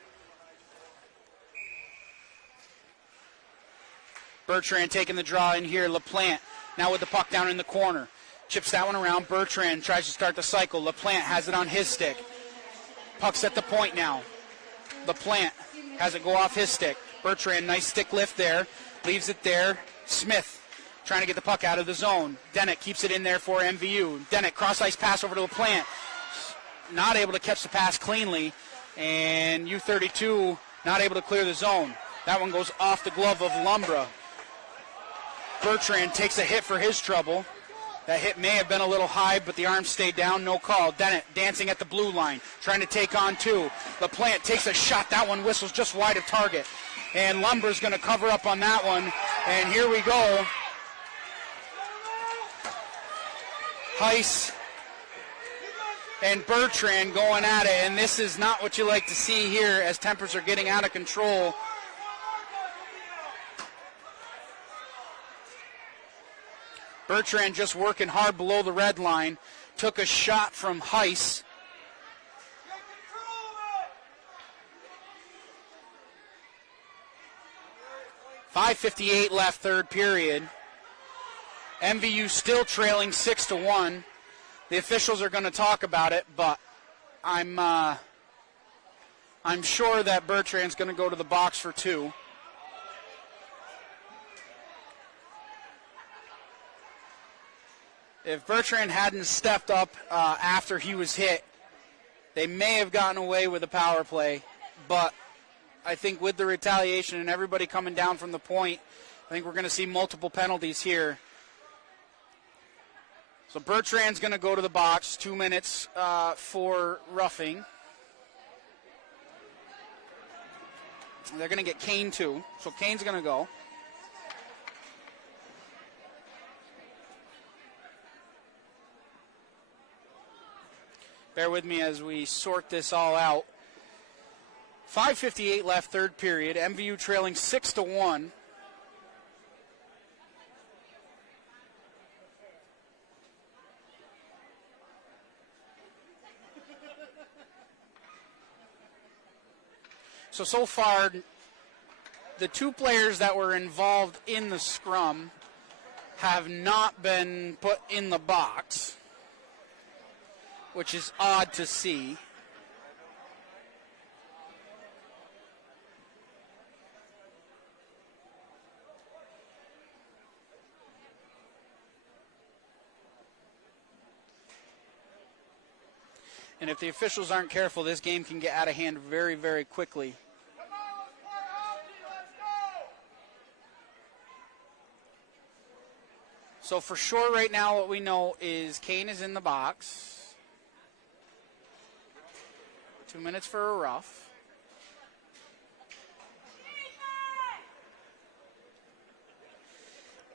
Bertrand taking the draw in here. LaPlante now with the puck down in the corner. Chips that one around. Bertrand tries to start the cycle. LaPlante has it on his stick. Puck's at the point now. LaPlante has it go off his stick. Bertrand, nice stick lift there. Leaves it there. Smith trying to get the puck out of the zone. Dennett keeps it in there for MVU. Dennett, cross-ice pass over to LaPlante. Not able to catch the pass cleanly. And U-32 not able to clear the zone. That one goes off the glove of Lumbra. Bertrand takes a hit for his trouble. That hit may have been a little high, but the arm stayed down, no call. Dennett dancing at the blue line, trying to take on two. LaPlante takes a shot. That one whistles just wide of target. And Lumbra's going to cover up on that one. And here we go. Heiss and Bertrand going at it, and this is not what you like to see here as tempers are getting out of control. Bertrand just working hard below the red line, took a shot from Heiss. .5:58 left, third period. MVU still trailing 6-1. The officials are going to talk about it, but I'm sure that Bertrand's going to go to the box for two. If Bertrand hadn't stepped up after he was hit, they may have gotten away with a power play, but I think with the retaliation and everybody coming down from the point, I think we're going to see multiple penalties here. So Bertrand's going to go to the box, 2 minutes for roughing. They're going to get Kane too, so Kane's going to go. Bear with me as we sort this all out. 5:58 left, third period. MVU trailing 6-1. So far, the two players that were involved in the scrum have not been put in the box, which is odd to see. And if the officials aren't careful, this game can get out of hand very, very quickly. So for sure right now what we know is Kane is in the box. 2 minutes for a rough.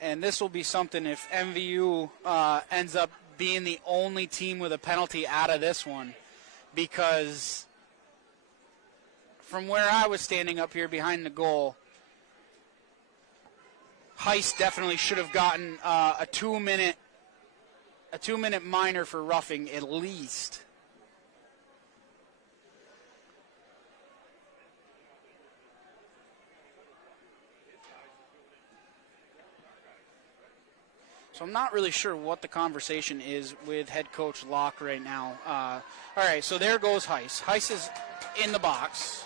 And this will be something if MVU ends up being the only team with a penalty out of this one, because from where I was standing up here behind the goal, Heiss definitely should have gotten a 2 minute minor for roughing at least. So I'm not really sure what the conversation is with head coach Locke right now. All right, so there goes Heiss. Heiss is in the box.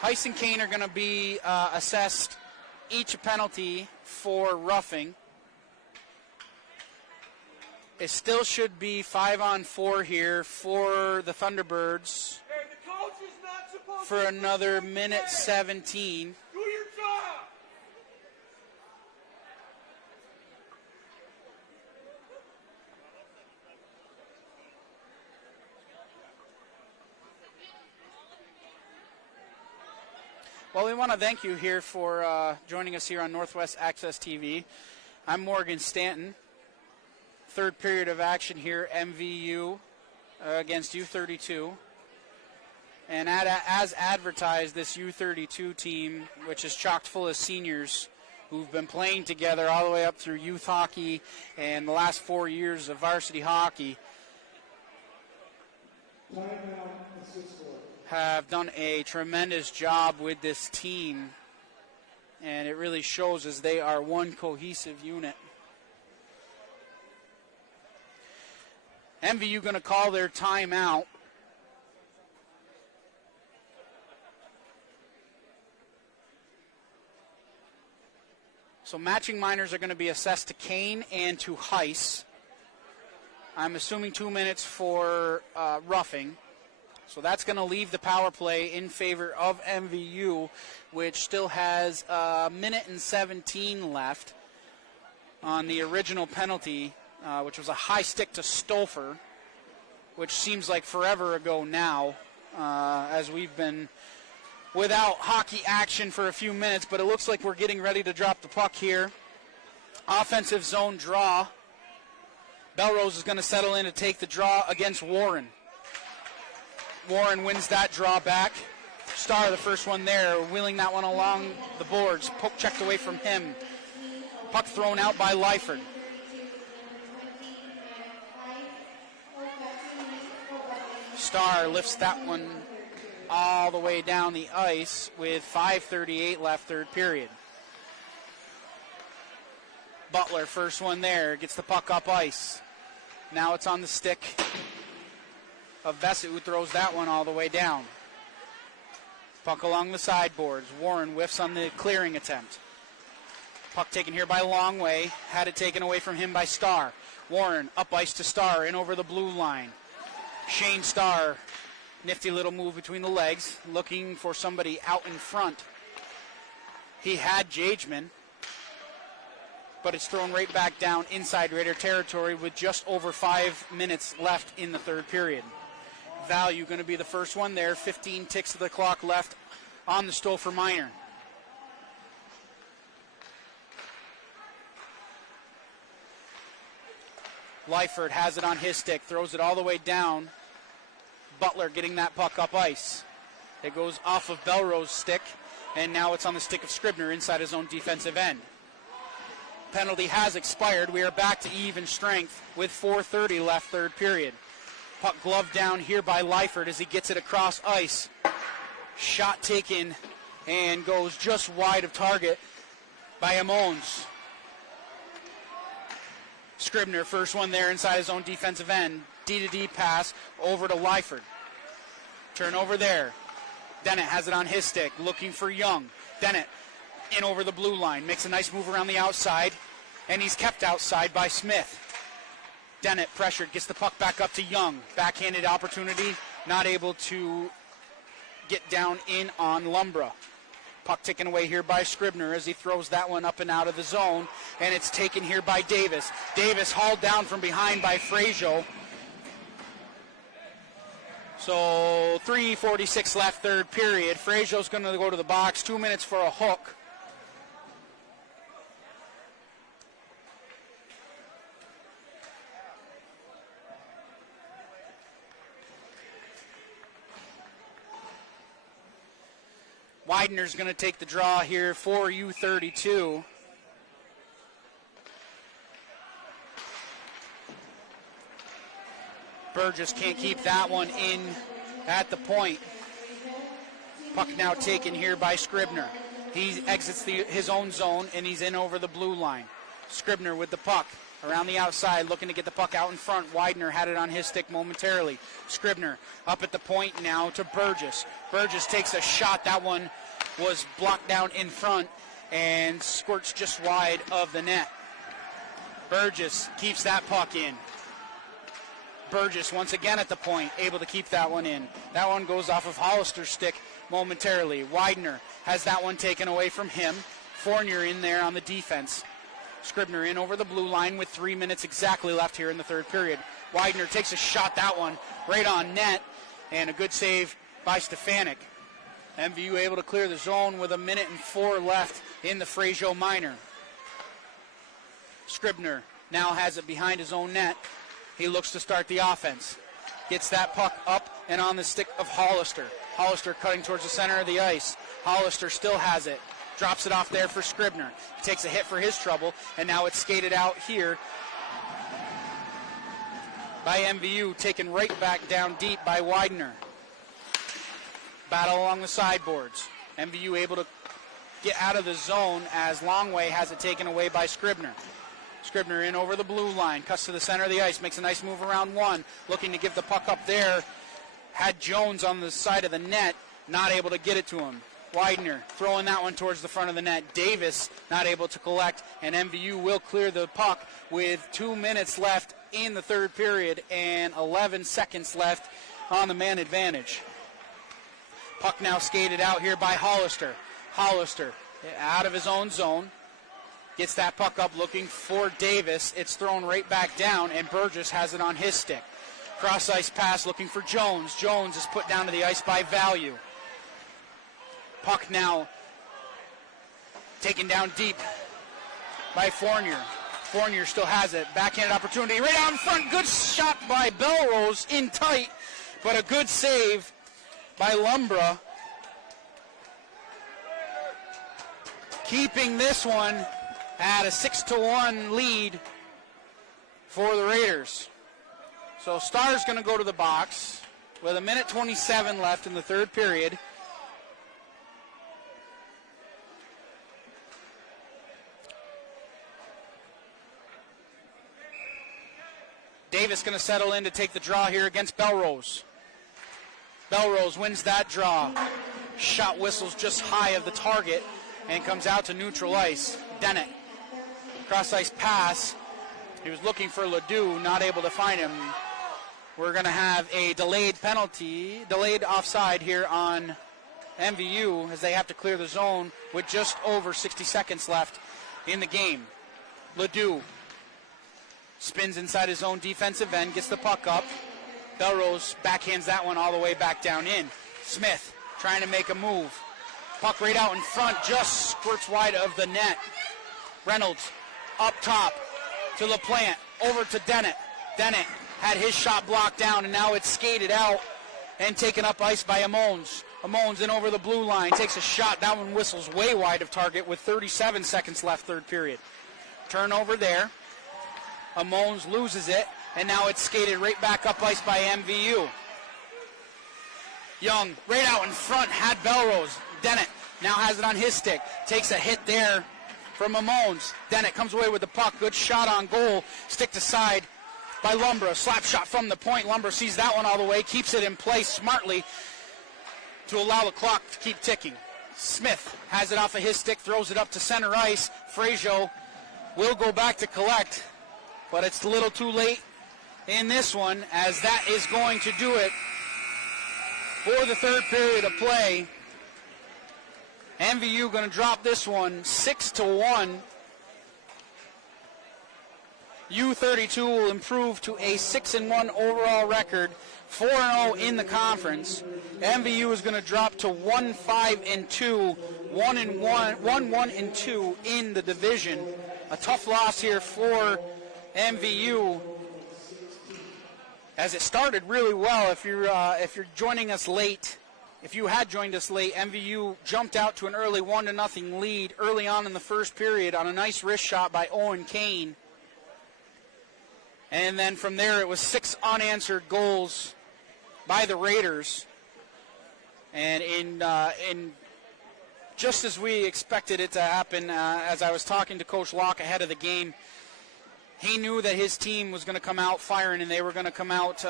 Heiss and Kane are going to be assessed each a penalty for roughing. It still should be 5-on-4 here for the Thunderbirds for another minute 17. Do your job. Well, we want to thank you here for joining us here on Northwest Access TV. I'm Morgan Stanton. Third period of action here, MVU against U-32. And as advertised, this U-32 team, which is chock full of seniors who've been playing together all the way up through youth hockey and the last 4 years of varsity hockey, have done a tremendous job with this team, and it really shows as they are one cohesive unit. MVU going to call their timeout. So matching minors are going to be assessed to Kane and to Heiss. I'm assuming 2 minutes for roughing. So that's going to leave the power play in favor of MVU, which still has a minute and 17 left on the original penalty, which was a high stick to Stolfer, which seems like forever ago now, as we've been without hockey action for a few minutes, but it looks like we're getting ready to drop the puck here. Offensive zone draw Belrose is going to settle in to take the draw against Warren. Warren wins that draw back. Starr, the first one there, wheeling that one along the boards. Poke checked away from him. Puck thrown out by Lyford. Starr lifts that one all the way down the ice with 5:38 left, third period. Butler, first one there, gets the puck up ice. Now it's on the stick of Bessett, who throws that one all the way down. Puck along the sideboards. Warren whiffs on the clearing attempt. Puck taken here by Longway. Had it taken away from him by Starr. Warren up ice to Starr, in over the blue line. Shane Starr, nifty little move between the legs, looking for somebody out in front. He had Jageman, but it's thrown right back down inside Raider territory with just over 5 minutes left in the third period. Value going to be the first one there. 15 ticks of the clock left on the Stouffer Minor. Lyford has it on his stick, throws it all the way down. Butler getting that puck up ice. It goes off of Belrose's stick, and now it's on the stick of Scribner inside his own defensive end. Penalty has expired. We are back to even strength with 4:30 left, third period. Puck gloved down here by Lyford as he gets it across ice. Shot taken and goes just wide of target by Amons. Scribner, first one there inside his own defensive end. D-to-D pass over to Lyford. Turnover there. Dennett has it on his stick, looking for Young. Dennett in over the blue line, makes a nice move around the outside, and he's kept outside by Smith. Dennett pressured, gets the puck back up to Young. Backhanded opportunity, not able to get down in on Lumbra. Puck taken away here by Scribner as he throws that one up and out of the zone, and it's taken here by Davis. Davis hauled down from behind by Frazier. So 3:46 left, third period. Frazier's going to go to the box. 2 minutes for a hook. Widener's going to take the draw here for U-32. Burgess can't keep that one in at the point. Puck now taken here by Scribner. He exits his own zone, and he's in over the blue line. Scribner with the puck around the outside, looking to get the puck out in front. Widener had it on his stick momentarily. Scribner up at the point now to Burgess. Burgess takes a shot. That one was blocked down in front and squirts just wide of the net. Burgess keeps that puck in. Burgess once again at the point, able to keep that one in. That one goes off of Hollister's stick momentarily. Widener has that one taken away from him. Fournier in there on the defense. Scribner in over the blue line with 3 minutes exactly left here in the third period. Widener takes a shot, that one right on net, and a good save by Stefanik. MVU able to clear the zone with 1:04 left in the Frazier Minor. Scribner now has it behind his own net. He looks to start the offense. Gets that puck up and on the stick of Hollister. Hollister cutting towards the center of the ice. Hollister still has it. Drops it off there for Scribner. He takes a hit for his trouble, and now it's skated out here by MVU, taken right back down deep by Widener. Battle along the sideboards. MVU able to get out of the zone as Longway has it taken away by Scribner. Scribner in over the blue line, cuts to the center of the ice, makes a nice move around one, looking to give the puck up there. Had Jones on the side of the net, not able to get it to him. Widener throwing that one towards the front of the net. Davis not able to collect, and MVU will clear the puck with 2 minutes left in the third period and 11 seconds left on the man advantage. Puck now skated out here by Hollister. Hollister out of his own zone. Gets that puck up looking for Davis. It's thrown right back down, and Burgess has it on his stick. Cross-ice pass looking for Jones. Jones is put down to the ice by Value. Puck now taken down deep by Fournier. Fournier still has it. Backhanded opportunity right out in front. Good shot by Belrose in tight, but a good save by Lumbra. Keeping this one at a 6-1 lead for the Raiders. So Star's going to go to the box with 1:27 left in the third period. Davis going to settle in to take the draw here against Belrose. Belrose wins that draw. Shot whistles just high of the target and comes out to neutral ice. Dennett, cross ice pass. He was looking for Ledoux, not able to find him. We're going to have a delayed offside here on MVU as they have to clear the zone with just over 60 seconds left in the game. Ledoux spins inside his own defensive end, gets the puck up. Belrose backhands that one all the way back down in. Smith trying to make a move. Puck right out in front, just squirts wide of the net. Reynolds up top to LaPlante, over to Dennett. Dennett had his shot blocked down, and now it's skated out and taken up ice by Amones. Amones in over the blue line, takes a shot. That one whistles way wide of target with 37 seconds left, third period. Turnover there. Amones loses it, and now it's skated right back up ice by MVU. Young, right out in front, had Belrose. Dennett now has it on his stick. Takes a hit there from Amones. Dennett comes away with the puck. Good shot on goal. Sticked aside by Lumbra. Slap shot from the point. Lumbra sees that one all the way. Keeps it in place smartly to allow the clock to keep ticking. Smith has it off of his stick. Throws it up to center ice. Frazier will go back to collect. But it's a little too late in this one, as that is going to do it for the third period of play. MVU going to drop this one 6-1. U-32 will improve to a 6-1 overall record, 4-0 in the conference. MVU is going to drop to 1-5-2, 1-1-2 in the division. A tough loss here for MVU, as it started really well. If you're joining us late, if you had joined us late, MVU jumped out to an early 1-0 lead early on in the first period on a nice wrist shot by Owen Kane. And then from there it was 6 unanswered goals by the Raiders. And in just as we expected it to happen, as I was talking to Coach Locke ahead of the game, he knew that his team was going to come out firing, and they were going to come out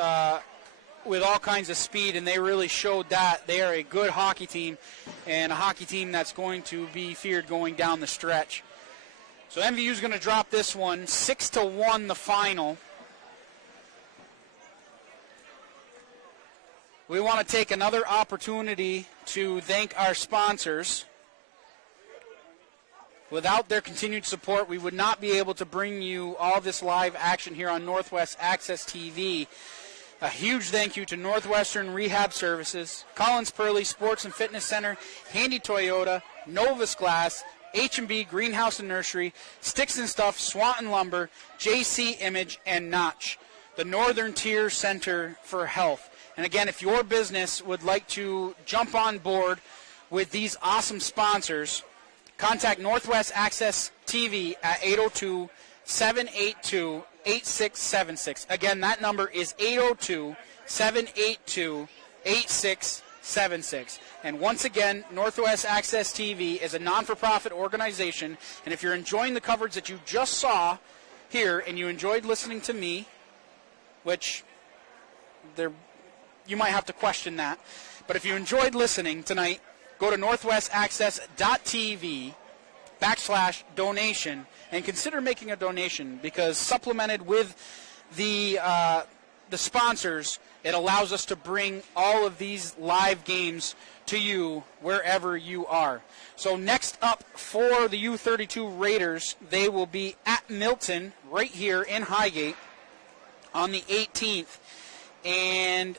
with all kinds of speed, and they really showed that. They are a good hockey team, and a hockey team that's going to be feared going down the stretch. So MVU is going to drop this one 6-1, the final. We want to take another opportunity to thank our sponsors. Without their continued support, we would not be able to bring you all this live action here on Northwest Access TV. A huge thank you to Northwestern Rehab Services, Collins Purley Sports and Fitness Center, Handy Toyota, Novus Glass, H&B Greenhouse and Nursery, Sticks and Stuff, Swanton Lumber, JC Image, and Notch, the Northern Tier Center for Health. And again, if your business would like to jump on board with these awesome sponsors, contact Northwest Access TV at 802-782-8676. Again, that number is 802-782-8676. And once again, Northwest Access TV is a non-for-profit organization, and if you're enjoying the coverage that you just saw here and you enjoyed listening to me, which you might have to question that, but if you enjoyed listening tonight, go to northwestaccess.tv/donation and consider making a donation, because supplemented with the sponsors, it allows us to bring all of these live games to you wherever you are. So next up for the U-32 Raiders, they will be at Milton right here in Highgate on the 18th. And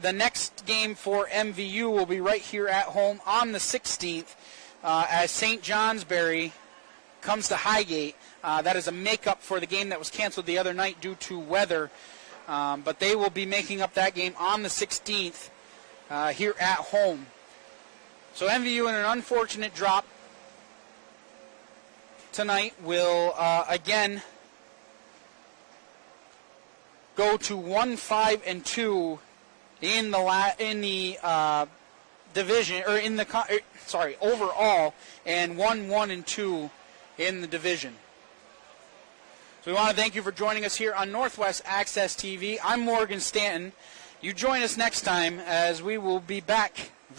the next game for MVU will be right here at home on the 16th as St. Johnsbury comes to Highgate. That is a makeup for the game that was canceled the other night due to weather. But they will be making up that game on the 16th here at home. So MVU in an unfortunate drop tonight will again go to 1-5-2 in the division, or in the overall, and 1-1-2 in the division. So we want to thank you for joining us here on Northwest Access TV. I'm Morgan Stanton. You join us next time as we will be back